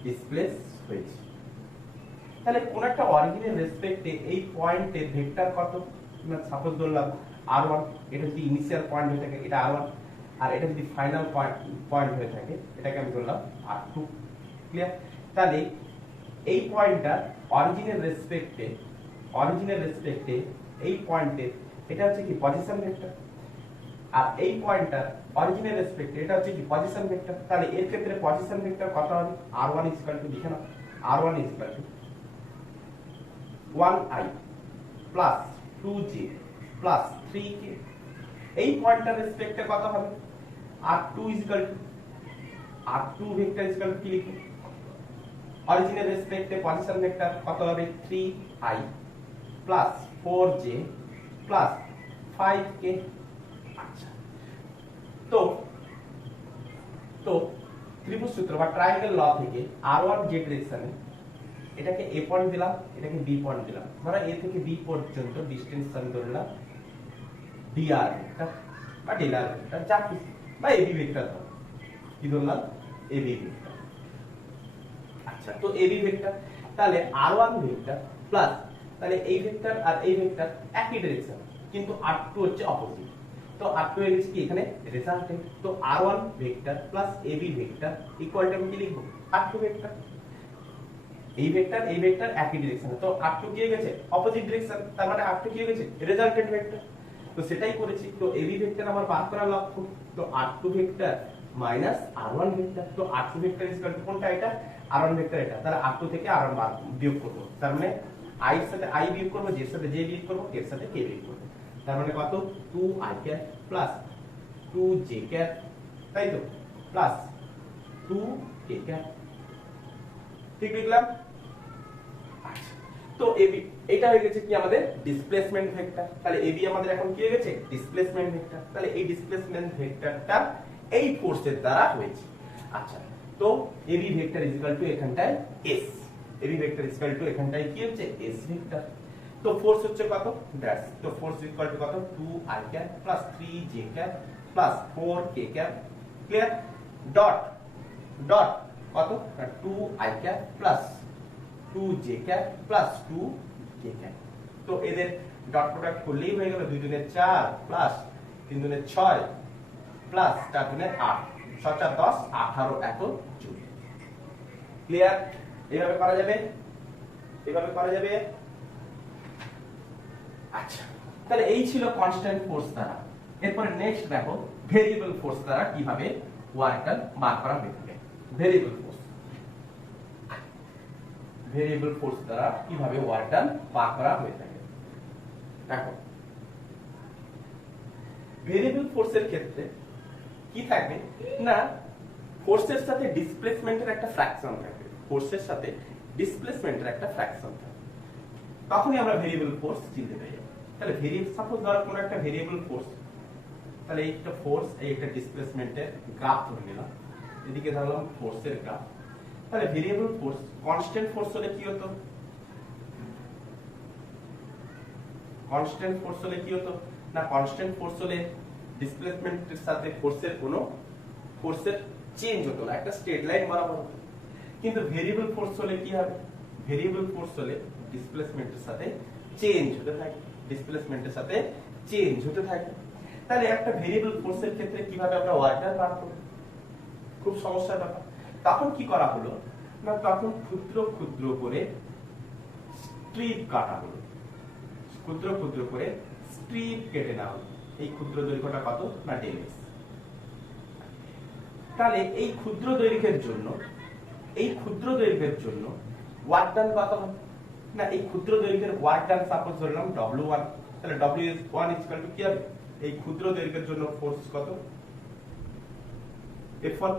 ডিসপ্লেস হয়েছে তাহলে কোন একটা অরিজিনের রেসপেক্টে এই পয়েন্টের ভেক্টর কত না সাপোজ ধরলাম r1 এটা যদি ইনিশিয়াল পয়েন্ট হয়ে থাকে এটা r1 আর এটা যদি ফাইনাল পয়েন্ট হয়ে থাকে এটাকে আমি ধরলাম r2 ক্লিয়ার তাহলে এই পয়েন্টটা অরিজিনের রেসপেক্টে এই পয়েন্টে এটা হচ্ছে কি পজিশন ভেক্টর আর এই পয়েন্টটা অরিজিনের রেসপেক্টে এটা হচ্ছে কি পজিশন ভেক্টর তাহলে এর ক্ষেত্রে পজিশন ভেক্টর কত হবে r1 লিখে নাও r1 1i plus 2j plus 3k এই পয়েন্টটার রেসপেক্টে কত হবে r2 ভেক্টর কি লিখব অরিজিনের রেসপেক্টে পজিশন ভেক্টর কত হবে 3i plus 4j plus 5k। আচ্ছা, তো ত্রিভুজ সূত্র বা ট্রায়াঙ্গেল ল থেকে r1 যে ডিরেকশনে এটাকে a পয়েন্ট দিলাম, এটাকে b পয়েন্ট দিলাম, ধরো a থেকে b পর্যন্ত ডিসটেন্স আমি ধরলাম dr ভেক্টর বা dr ভেক্টর যা কিছু বা ab ভেক্টর ধরো, কি ধরলাম ab ভেক্টর। আচ্ছা, তো ab ভেক্টর তাহলে r1 ভেক্টর প্লাস তাহলে এই ভেক্টর আর এই ভেক্টর একই ডাইরেকশন কিন্তু r2 হচ্ছে অপোজিট, তো r2 এর কি এখানে রেজাল্টেন্ট, তো r1 vector plus ab vector equal to আমি কি লিখব r2 ভেক্টর। এই ভেক্টর একই ডাইরেকশনে, তো r2 কি হয়ে গেছে অপোজিট ডাইরেকশন, তার মানে r2 কি হয়ে গেছে রেজাল্টেন্ট ভেক্টর। তো সেটাই করেছি, তো ab ভেক্টর আমার বার করার লক্ষ্য, তো r2 vector minus r1 vector, তো r2 vector is equal two কোনটা এটা r1 ভেক্টর এটা, তাহলে r2 থেকে r1 বার বিয়োগ করব, তার মানে i এর সাথে i বিয়োগ করব, j এর সাথে j বিয়োগ করব, k এর সাথে k বিয়োগ করব, তার মানে কত 2i cap plus 2j cap, তাই তো প্লাস 2k ক্যাপ, ঠিক লিখলাম। আচ্ছা, তো ab এটা হয়ে গেছে কি আমাদের ডিসপ্লেসমেন্ট ভেক্টর, তাহলে ab আমাদের এখন কি হয়ে গেছে ডিসপ্লেসমেন্ট ভেক্টর, তাহলে এই ডিসপ্লেসমেন্ট ভেক্টরটা এই ফোর্সের দ্বারা হয়েছে। আচ্ছা, তো ab vector is equal two এখানটায় s, ab vector is equal two এখানটায় কি হচ্ছে s ভেক্টর, তো ফোর্স হচ্ছে কত দ্যাটস, তো ফোর্স ইজ ইকুয়াল টু কত 2i cap plus 3j cap plus 4k cap, clear, dot dot কত 2i cap plus 2j cap plus 2k cap, তো এদের ডট প্রোডাক্ট করলেই হয়ে গেল 2 দুগুণে 4 প্লাস 3 দুগুণে 6 প্লাস 4 দুগুণে 8, 6 4 10 18 এত জুল, ক্লিয়ার। এইভাবে করা যাবে, এইভাবে করা যাবে। আচ্ছা, তাহলে এই ছিল কনস্ট্যান্ট ফোর্স দ্বারা। এরপরে নেক্সট দেখো ভেরিয়েবল ফোর্স দ্বারা কিভাবে ওয়ার্ক ডান বার করা হয়ে থাকে। ভেরিয়েবল ফোর্স, ভেরিয়েবল ফোর্স দ্বারা কিভাবে ওয়ার্ক ডান বার করা হয়ে থাকে। দেখো ভেরিয়েবল ফোর্সের ক্ষেত্রে কি থাকবে না, ফোর্সের সাথে ডিসপ্লেসমেন্টের একটা ফ্র্যাকশন থাকবে, ফোর্সের সাথে ডিসপ্লেসমেন্টের একটা ফ্র্যাকশন থাকবে, তখনই আমরা ভেরিয়েবল ফোর্স চিনতে পারি। তাহলে ভেরিয়েবল সাপোজ ধরো কোনো একটা ভেরিয়েবল ফোর্স, তাহলে এইটা ফোর্স, এই একটা ডিসপ্লেসমেন্টের গ্রাফ ধরে নিলাম, এদিকে ধরলাম ফোর্সের গ্রাফ, তাহলে ভেরিয়েবল ফোর্স কনস্ট্যান্ট ফোর্স হলে কি হতো, কনস্ট্যান্ট ফোর্স হলে কি হতো না, কনস্ট্যান্ট ফোর্স হলে ডিসপ্লেসমেন্টের সাথে ফোর্সের কোনো ফোর্সের চেঞ্জ হতো না, একটা স্ট্রেট লাইন বরাবর হতো। কিন্তু ভেরিয়েবল ফোর্স হলে কি হবে, ভেরিয়েবল ফোর্স হলে ডিসপ্লেসমেন্টের সাথে চেঞ্জ হতে থাকে, ডিসপ্লেসমেন্টের সাথে চেঞ্জ হতে থাকে। তাহলে একটা ভেরিয়েবল ফোর্সের ক্ষেত্রে কিভাবে আমরা ওয়ার্ক ডান বার করব, খুব সমস্যার ব্যাপার। তখন কি করা হলো না, তখন ক্ষুদ্র ক্ষুদ্র করে স্ট্রিপ কাটা হলো, ক্ষুদ্র ক্ষুদ্র করে স্ট্রিপ কেটে নেওয়া হলো, এই ক্ষুদ্র দৈর্ঘ্যটা কত না ডেল। তাহলে এই ক্ষুদ্র দৈর্ঘ্যের জন্য, এই ক্ষুদ্র দৈর্ঘ্যের জন্য ওয়ার্ক ডান কত হবে না, এই ক্ষুদ্র দৈর্ঘ্যের ওয়ার্ক ডান সাপোজ ধরলাম W1, তাহলে W1 ইকুয়াল টু কি হবে, এই ক্ষুদ্র দৈর্ঘ্যের জন্য ফোর্স কত F1,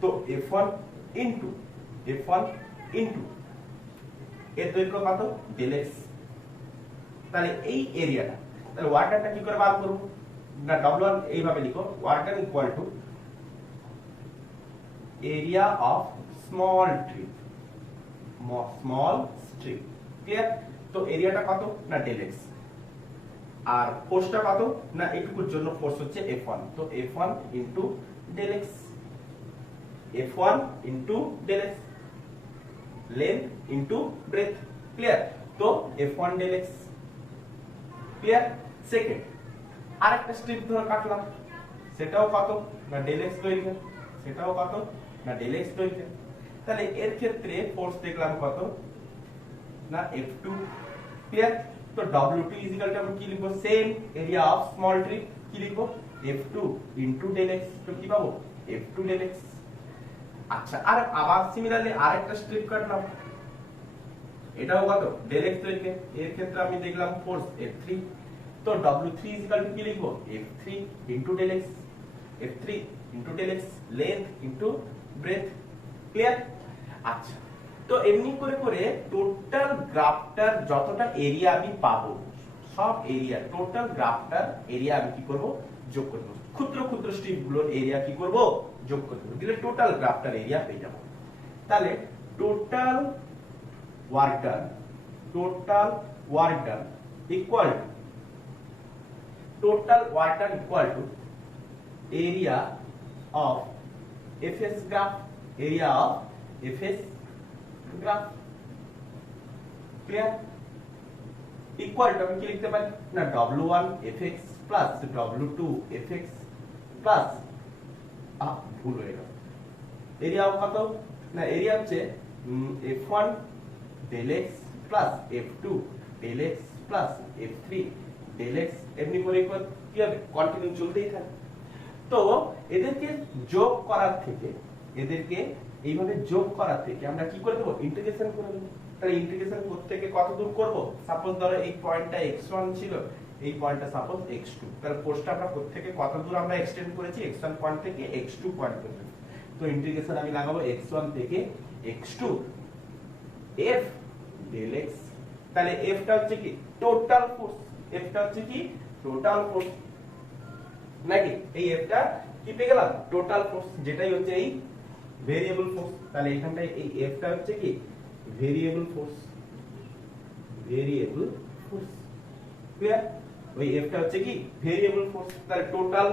তো F1 ইনটু F1 ইনটু এর দৈর্ঘ্য কত ডেল x, তাহলে এই এরিয়াটা, তাহলে ওয়ার্ক ডানটা কি করে বার করব না, W1 এইভাবে লিখো, work done equal two area of small strip, small strip, clear. তো এরিয়াটা কত না ডেল x, আর ফোর্সটা কত না এইটুকুর জন্য ফোর্স হচ্ছে F1, তো F1 into del x, F1 into del x, length into breadth, clear, তো F1 del x, clear. Second আরেকটা স্ট্রিপ ধরে কাটলাম, সেটাও কত না ডেল x দৈর্ঘ্য, সেটাও কত না ডেল x দৈর্ঘ্য, তাহলে এর ক্ষেত্রে ফোর্স দেখলাম কত না F2, ক্লিয়ার। তো W2 ইকুয়াল টু আমি কি লিখব, same area of small trip, কি লিখব F2 ইনটু ডেল x, তো কি পাবো F2 ডেল x। আচ্ছা, আর আবার সিমিলারলি আরেকটা স্ট্রিপ কাটলাম, এটাও কত ডেল x দৈর্ঘ্য, এর ক্ষেত্রে আমি দেখলাম ফোর্স F3, তো W3 ইকুয়াল টু কি লিখব F3 into del x, F3 into del x, length into breadth, clear. আচ্ছা, তো এমনি করে করে টোটাল গ্রাফটার যতটা এরিয়া আমি পাবো, সব এরিয়া টোটাল গ্রাফটার এরিয়া আমি কি করব, যোগ করব। ক্ষুদ্র ক্ষুদ্র স্ট্রিপ গুলোর এরিয়া কি করব, যোগ করব, দিলে টোটাল গ্রাফটার এরিয়া পেয়ে যাব। তাহলে total work done equal two area of fs graph, clear? Equal to আমি কি লিখতে পারি না, w1 fx plus w2 fx plus ভুল হয়ে গেল, এরিয়া কত না, এরিয়া হচ্ছে f1 del x plus f2 del x plus f3 del x, এমনি করে কি হবে, কন্টিনিউ চলতেই থাকে। তো এদেরকে যোগ করার থেকে, এদেরকে এইভাবে যোগ করার থেকে আমরা কি করে দেব, ইন্টিগ্রেশন করে দেব। তাহলে ইন্টিগ্রেশন করতে থেকে কত দূর করব, সাপোজ ধরো এই পয়েন্টটা x1 ছিল, এই পয়েন্টটা সাপোজ x2, তাহলে কোর্সটা আমরা কোথা থেকে কত দূর আমরা এক্সটেন্ড করেছি, x1 পয়েন্ট থেকে x2 পয়েন্ট পর্যন্ত। তো ইন্টিগ্রেশন আমি লাগাবো x1 থেকে x2 f del x, তাহলে f টা হচ্ছে কি টোটাল ফোর্স, f টা হচ্ছে কি টোটাল ফোর্স নাকি, এই f টা কি পেয়ে গেলাম, টোটাল ফোর্স, যেটাই হচ্ছে এই ভেরিয়েবল ফোর্স। তাহলে এখানটায় এই f টা হচ্ছে কি ভেরিয়েবল ফোর্স, ক্লিয়ার? ওই f টা হচ্ছে কি ভেরিয়েবল ফোর্স। তাহলে টোটাল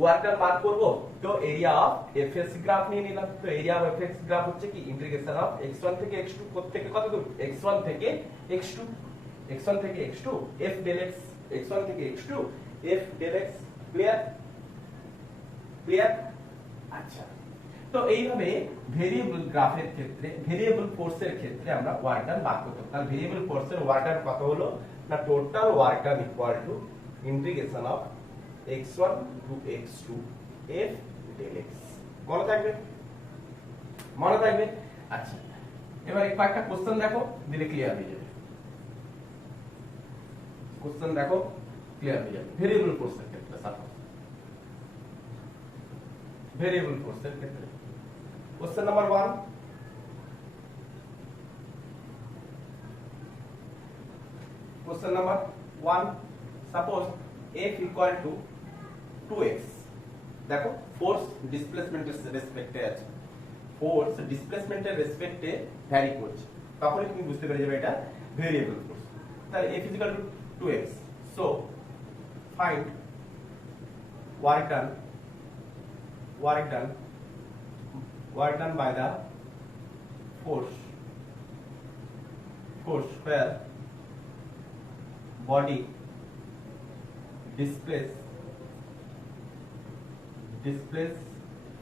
ওয়ার্কটা বার করব, তো এরিয়া অফ fs গ্রাফ নিয়ে নিলাম। তো এরিয়া অফ fs গ্রাফ হচ্ছে কি ইন্টিগ্রেশন অফ x1 থেকে x2, থেকে কত দূর, x1 থেকে x2 f del x, x1 থেকে x2 f del x, clear? আচ্ছা, তো এইভাবে ভেরিয়েবল গ্রাফের ক্ষেত্রে, ভেরিয়েবল ফোর্সের ক্ষেত্রে আমরা ওয়ার্ক ডান বার করতে পারি। তাহলে ভেরিয়েবল ফোর্সের ওয়ার্ক ডান কত হলো না, total work done equal to integration of x1 to x2 f del x। মনে থাকবে? আচ্ছা, এবার একটা কোশ্চেন দেখো, দিলে ক্লিয়ার হয়ে যাবে। কোশ্চেন দেখো, ক্লিয়ার হয়ে যাবে। ভেরিয়েবল ফোর্সের ক্ষেত্রে, সাপোজ ভেরিয়েবল ফোর্সের ক্ষেত্রে question number 1, question number 1, suppose f equal to 2x। দেখো ফোর্স ডিসপ্লেসমেন্টের রেসপেক্টে আছে, ফোর্স ডিসপ্লেসমেন্টের রেসপেক্টে ভ্যারি করছে, তখনই তুমি বুঝতে পেরে যাবে এটা ভেরিয়েবল ফোর্স। তাহলে f equal to 2x, so find work done by the force where body displace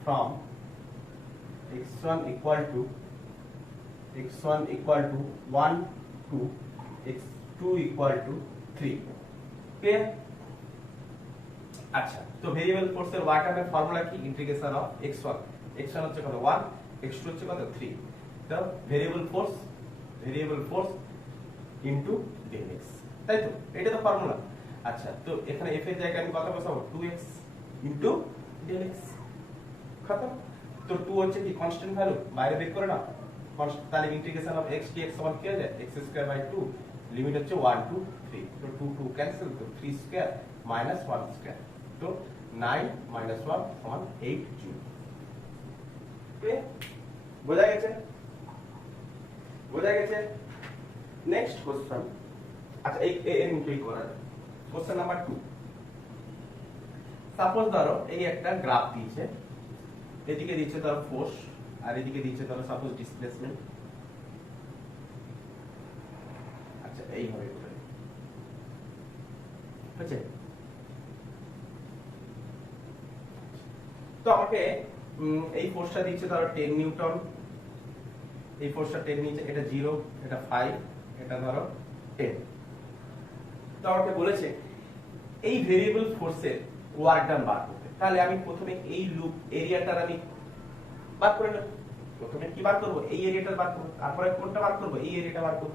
from x1 equal to 1 to x2 equal to 3, clear? আচ্ছা, তো ভেরিয়েবল ফোর্সের ওয়ার্ক ডানের ফর্মুলা কি, ইন্টিগ্রেশন অফ x1 হচ্ছে কত 1, x2 হচ্ছে কত 3, তো variable force into del x, তাই তো, এটা তো ফর্মুলা। আচ্ছা, তো এখানে f এর জায়গায় আমি কত বসাবো, 2x ইনটু del x, খতম। তো 2 হচ্ছে কি কনস্ট্যান্ট ভ্যালু, বাইরে বের করে নাও, তাহলে ইন্টিগ্রেশন অফ x dx সমান কি হয়ে যায়, x2/2, লিমিট হচ্ছে 1 to 3, তো 2 ক্যান্সেল, তো 3 স্কয়ার মাইনাস 1 স্কয়ার, তো 9 minus 1 সমান 8 জুল। বোঝা গেছে? নেক্সট কোশ্চেন, আচ্ছা এই এমনি করা যায়। কোশ্চেন নাম্বার 2, সাপোজ ধরো এই একটা গ্রাফ দিয়েছে, এদিকে দিচ্ছে ধরো ফোর্স আর এদিকে দিচ্ছে ধরো সাপোজ ডিসপ্লেসমেন্ট। আচ্ছা, এইভাবে করে বুঝছে? তো আমাকে এই ফোর্সটা দিচ্ছে ধরো 10 নিউটন, এই ফোর্সটা 10 নিচে, এটা 0, এটা 5, এটা ধরো 10। তো আমাকে বলেছে এই ভেরিয়েবল ফোর্সের ওয়ার্ক ডান বার করতে। তাহলে আমি প্রথমে এই লুপ এরিয়াটার আমি বার করে নেব। প্রথমে কি বার করব, এই এরিয়াটা বার করব, তারপরে কোনটা বার করব, এই এরিয়াটা বার করব।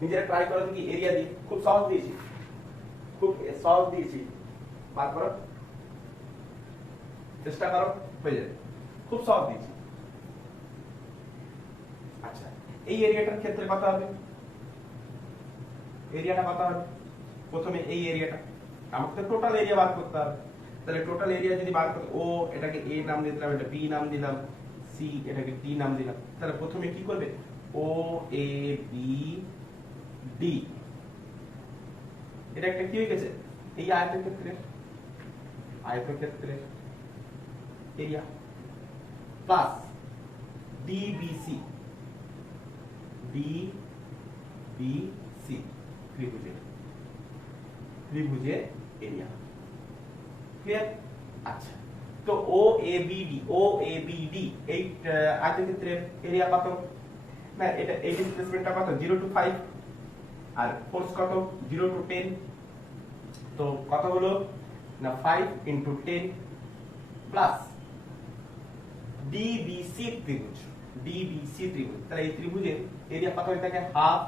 নিজেরা ট্রাই করো দেখি, এরিয়া দিয়ে খুব সহজ দিয়েছি, বার করো, চেষ্টা করো, হয়ে যাবে, খুব সহজ দিয়েছি। আচ্ছা, এই এরিয়াটার ক্ষেত্রে কত হবে, এরিয়াটা কত হবে, প্রথমে এই এরিয়াটা আমাকে তো টোটাল এরিয়া বার করতে হবে। তাহলে টোটাল এরিয়া যদি বার করতে, ও এটাকে এ নাম দিলাম, এটা বি নাম দিলাম, সি এটাকে ডি নাম দিলাম। তাহলে প্রথমে কি করবে, ও এ বি ডি, এটা একটা কি হয়ে গেছে, এই আয়তক্ষেত্রের এরিয়া প্লাস ডিবিসি, ডিবিসি ত্রিভুজের এরিয়া। ক্লিয়ার? আচ্ছা, তো ও এ বি ডি এই আয়তক্ষেত্রের এরিয়া কত, না এটা এই ডিসপ্লেসমেন্টটা কত, 0 to 5, আর ফোর্স কত, 0 to 10, তো কত হলো না 5 into 10 প্লাস ডিবিসি ত্রিভুজ, তাহলে এই ত্রিভুজের এরিয়া কত হয়ে থাকে, half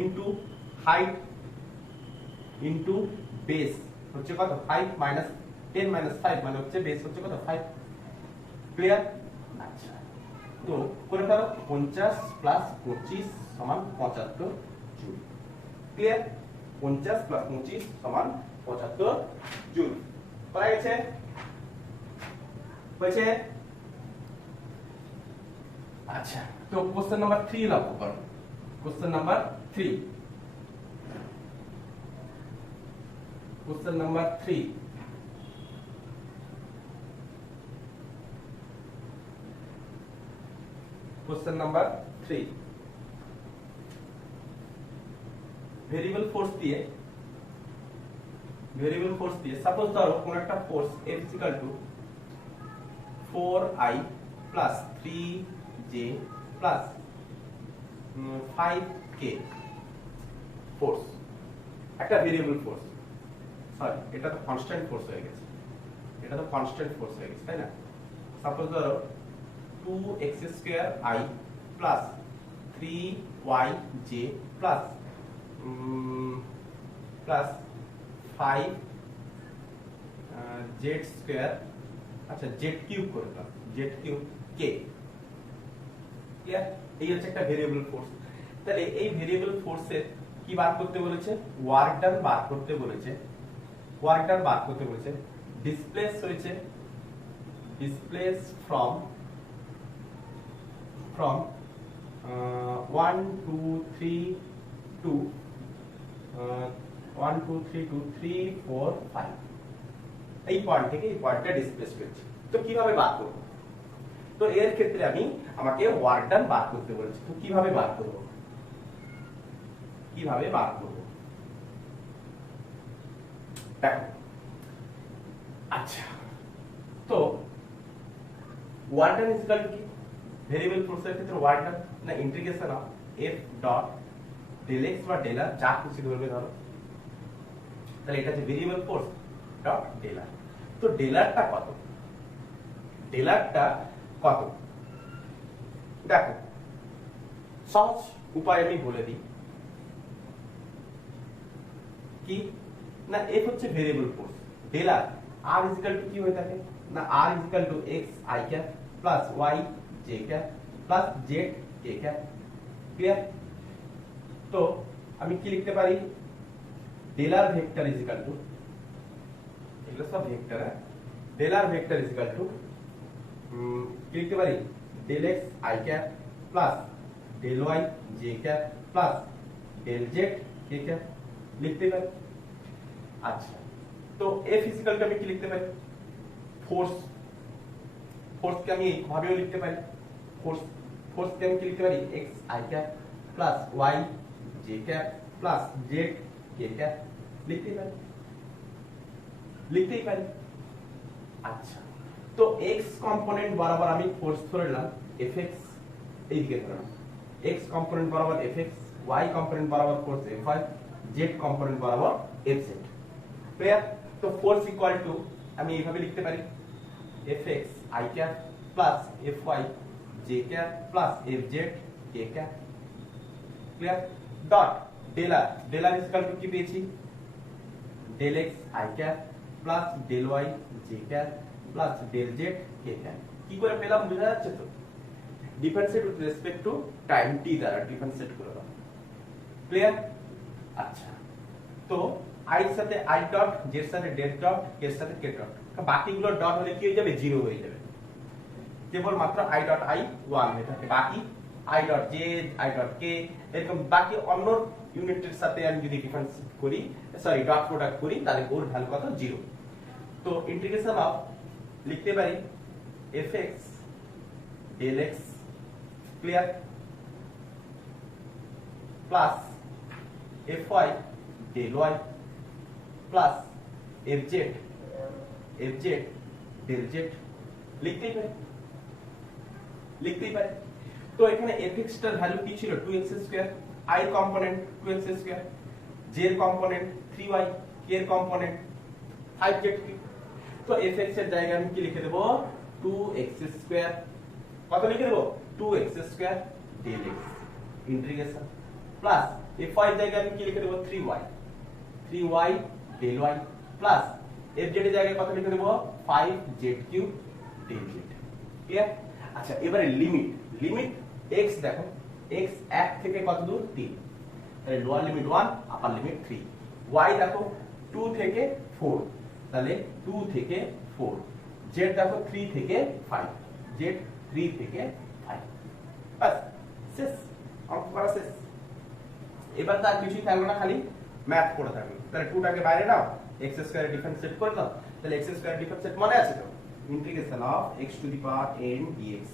into height into base হচ্ছে কত 5 মাইনাস 10 মাইনাস 5 মানে হচ্ছে বেস হচ্ছে কত 5। ক্লিয়ার? আচ্ছা, তো করে ফেলো 50 প্লাস 25 সমান 75 জুল। ক্লিয়ার? 50 প্লাস 25 সমান 75 জুল। করা গেছে? হয়েছে? আচ্ছা, তো কোশ্চেন নাম্বার 3 লক্ষ্য করো। Question number 3, question number 3, question number 3, variable force দিয়ে সাপোজ ধরো কোন একটা force F equal to 4i plus 3j plus 5k force, একটা ভেরিয়েবল ফোর্স, সরি এটা তো কনস্ট্যান্ট ফোর্স হয়ে গেছে, তাই না? সাপোজ ধরো 2x² i plus 3yj plus 5z², আচ্ছা z³ করে দাও, z³ k। ক্লিয়ার? এই হচ্ছে একটা ভেরিয়েবল ফোর্স। তাহলে এই ভেরিয়েবল ফোর্সের কি বার করতে বলেছে, ওয়ার্ক ডান বার করতে বলেছে, ডিসপ্লেস হয়েছে, ডিসপ্লেস ফ্রম 1 2 3 2 1 2 3 2 3 4 5 এই পয়েন্ট থেকে এই পয়েন্টটা ডিসপ্লেস হয়েছে। তো কিভাবে বার করব, তো এর ক্ষেত্রে আমাকে ওয়ার্ক ডান বার করতে বলেছে। তো কিভাবে বার করব, দেখো। আচ্ছা, তো work done is equal to কি, ভেরিয়েবল ফোর্সের ক্ষেত্রে ওয়ার্ক ডান না integration of f dot del x বা ডেল r, যা খুশি ধরবে ধরো। তাহলে এটা হচ্ছে variable force dot del r। তো ডেল rটা কত, দেখো সহজ উপায় আমি বলে দিই, কি না f হচ্ছে variable force, del r r is equal to কি হয়ে থাকে না r is equal to x i cap plus y j cap plus z k cap. Clear? তো আমি কি লিখতে পারি, del r vector is equal to, এগুলো সব vector, del r vector is equal to কি লিখতে পারি, del x i cap plus del y j cap plus del z k cap লিখতে পারি। আচ্ছা, তো f ইজ ইকুয়াল টু আমি কি লিখতে পারি, ফোর্সকে আমি এইভাবেও লিখতে পারি, ফোর্সকে আমি কি লিখতে পারি, x i cap plus y j cap plus z k cap লিখতেই পারি। আচ্ছা, তো x কম্পোনেন্ট বরাবর আমি ফোর্স ধরলাম fx, এইদিকে ধরলাম x কম্পোনেন্ট বরাবর fx, y কম্পোনেন্ট বরাবর ফোর্স fy, z কম্পোনেন্ট বরাবর fz। ক্লিয়ার? তো ফোর্স ইকুয়াল টু আমি এইভাবে লিখতে পারি, fx i cap plus fy j cap plus fz k cap. Clear? Dot del r is equal to কি পেয়েছি, del x i cap plus del y j cap plus del z k cap. কি করে পেলাম বোঝা যাচ্ছে তো, differentiate with respect to time টি দ্বারা ডিফারেন্সিয়েট করে দাও। ক্লিয়ার? আচ্ছা, তো আই এর সাথে আই ডট, জের সাথে ডেট ডট, কে এর সাথে কে ডট, বাকিগুলো ডট হলে কি হয়ে যাবে? জিরো হয়ে যাবে। কেবল মাত্র আই ডট আই 1 হয়ে থাকে, বাকি I dot J, I dot K, এরকম বাকি অন্য ইউনিটের সাথে আমি যদি ডিফারেন্স করি, সরি ডট প্রোডাক্ট করি, তাহলে ওর ভ্যালু কত? জিরো। তো ইন্টিগ্রেশন অফ লিখতে পারি fx del x, clear, plus fy del y plus fz del z লিখতেই পারি। তো এখানে fx টার ভ্যালু কি ছিল? 2x স্কয়ার, i এর কম্পোনেন্ট 2x স্কয়ার, j এর কম্পোনেন্ট 3y, k এর কম্পোনেন্ট 5z কিউব। তো fx এর জায়গায় আমি কি লিখে দেব? 2x স্কয়ার, কত লিখে দেব? 2x square del x integration, plus fy এর জায়গায় আমি কি লিখে দেব? 3y del y, plus fz এর জায়গায় কত লিখে দেব? 5z cube del z। Clear? আচ্ছা, এবারে লিমিট x, দেখো x 1 থেকে কত দূর? 3, তাহলে লোয়ার লিমিট 1, আপার লিমিট 3। y দেখো 2 থেকে 4, তাহলে 2 থেকে 4। z দেখো 3 থেকে 5, z 3 থেকে 5। বাস, শেষ, অঙ্ক করা শেষ। এবার তার কিছুই থাকলো না, খালি ম্যাথ করে থাকলো। তাহলে 2 টাকে বাইরে নাও, x স্কয়ার ডিফারেন্সিয়েট করে দাও। তাহলে x স্কয়ার ডিফারেন্সিয়েট মনে আছে তো? Integration of x to the power n dx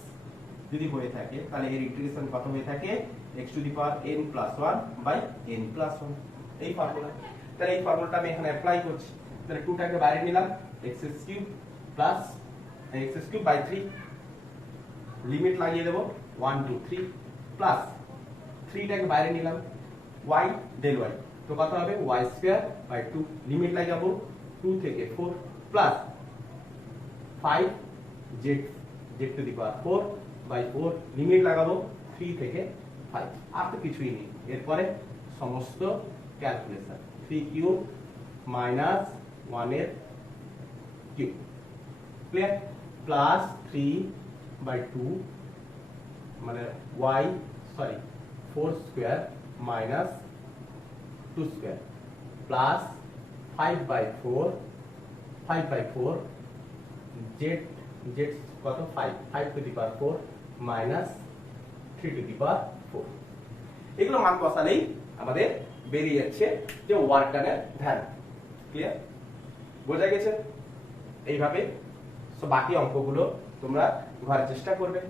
যদি হয়ে থাকে, তাহলে এর ইন্টিগ্রেশন কত হয়ে থাকে? x to the power n plus 1 by n plus 1, এই ফর্মুলা। তাহলে এই ফর্মুলাটা আমি এখানে অ্যাপ্লাই করছি। তাহলে 2 টাকে বাইরে নিলাম, x cube plus x cube by 3, limit লাগিয়ে দেব 1 2 3, প্লাস 3 টাকে বাইরে নিলাম, y del y, তো কত হবে? y স্কয়ার বাই 2, লিমিট লাগাবো 2 থেকে 4, plus 5 z to the power 4 by 4, limit লাগাবো 3 থেকে 5। আর তো কিছুই নেই। এরপরে সমস্ত ক্যালকুলেশন, 3 কিউব মাইনাস 1 এর কিউব, ক্লিয়ার, প্লাস 3 বাই 2 মানে y 4 square minus 2 square, plus 5 by 4 z কত? 5 to the power 4 minus 3 to the power 4। এগুলো মান বসালেই আমাদের বেরিয়ে যাচ্ছে যে ওয়ার্ক ডানের ভ্যালু। ক্লিয়ার? বোঝা গেছে? এইভাবে বাকি অঙ্কগুলো তোমরা ঘরে চেষ্টা করবে।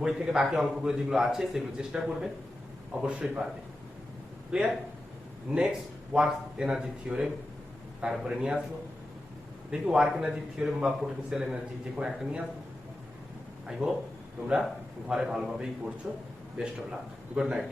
বই থেকে বাকি অঙ্কগুলো যেগুলো আছে সেগুলো চেষ্টা করবে, অবশ্যই পারবে। Clear? Next work energy theorem তারপরে নিয়ে আসবো। দেখি ওয়ার্ক এনার্জি থিওরেম বা পোটেনশিয়াল এনার্জি যে কোনো একটা নিয়ে আসবো। আই হোপ তোমরা ঘরে ভালোভাবেই পড়ছো। Best of luck, good night.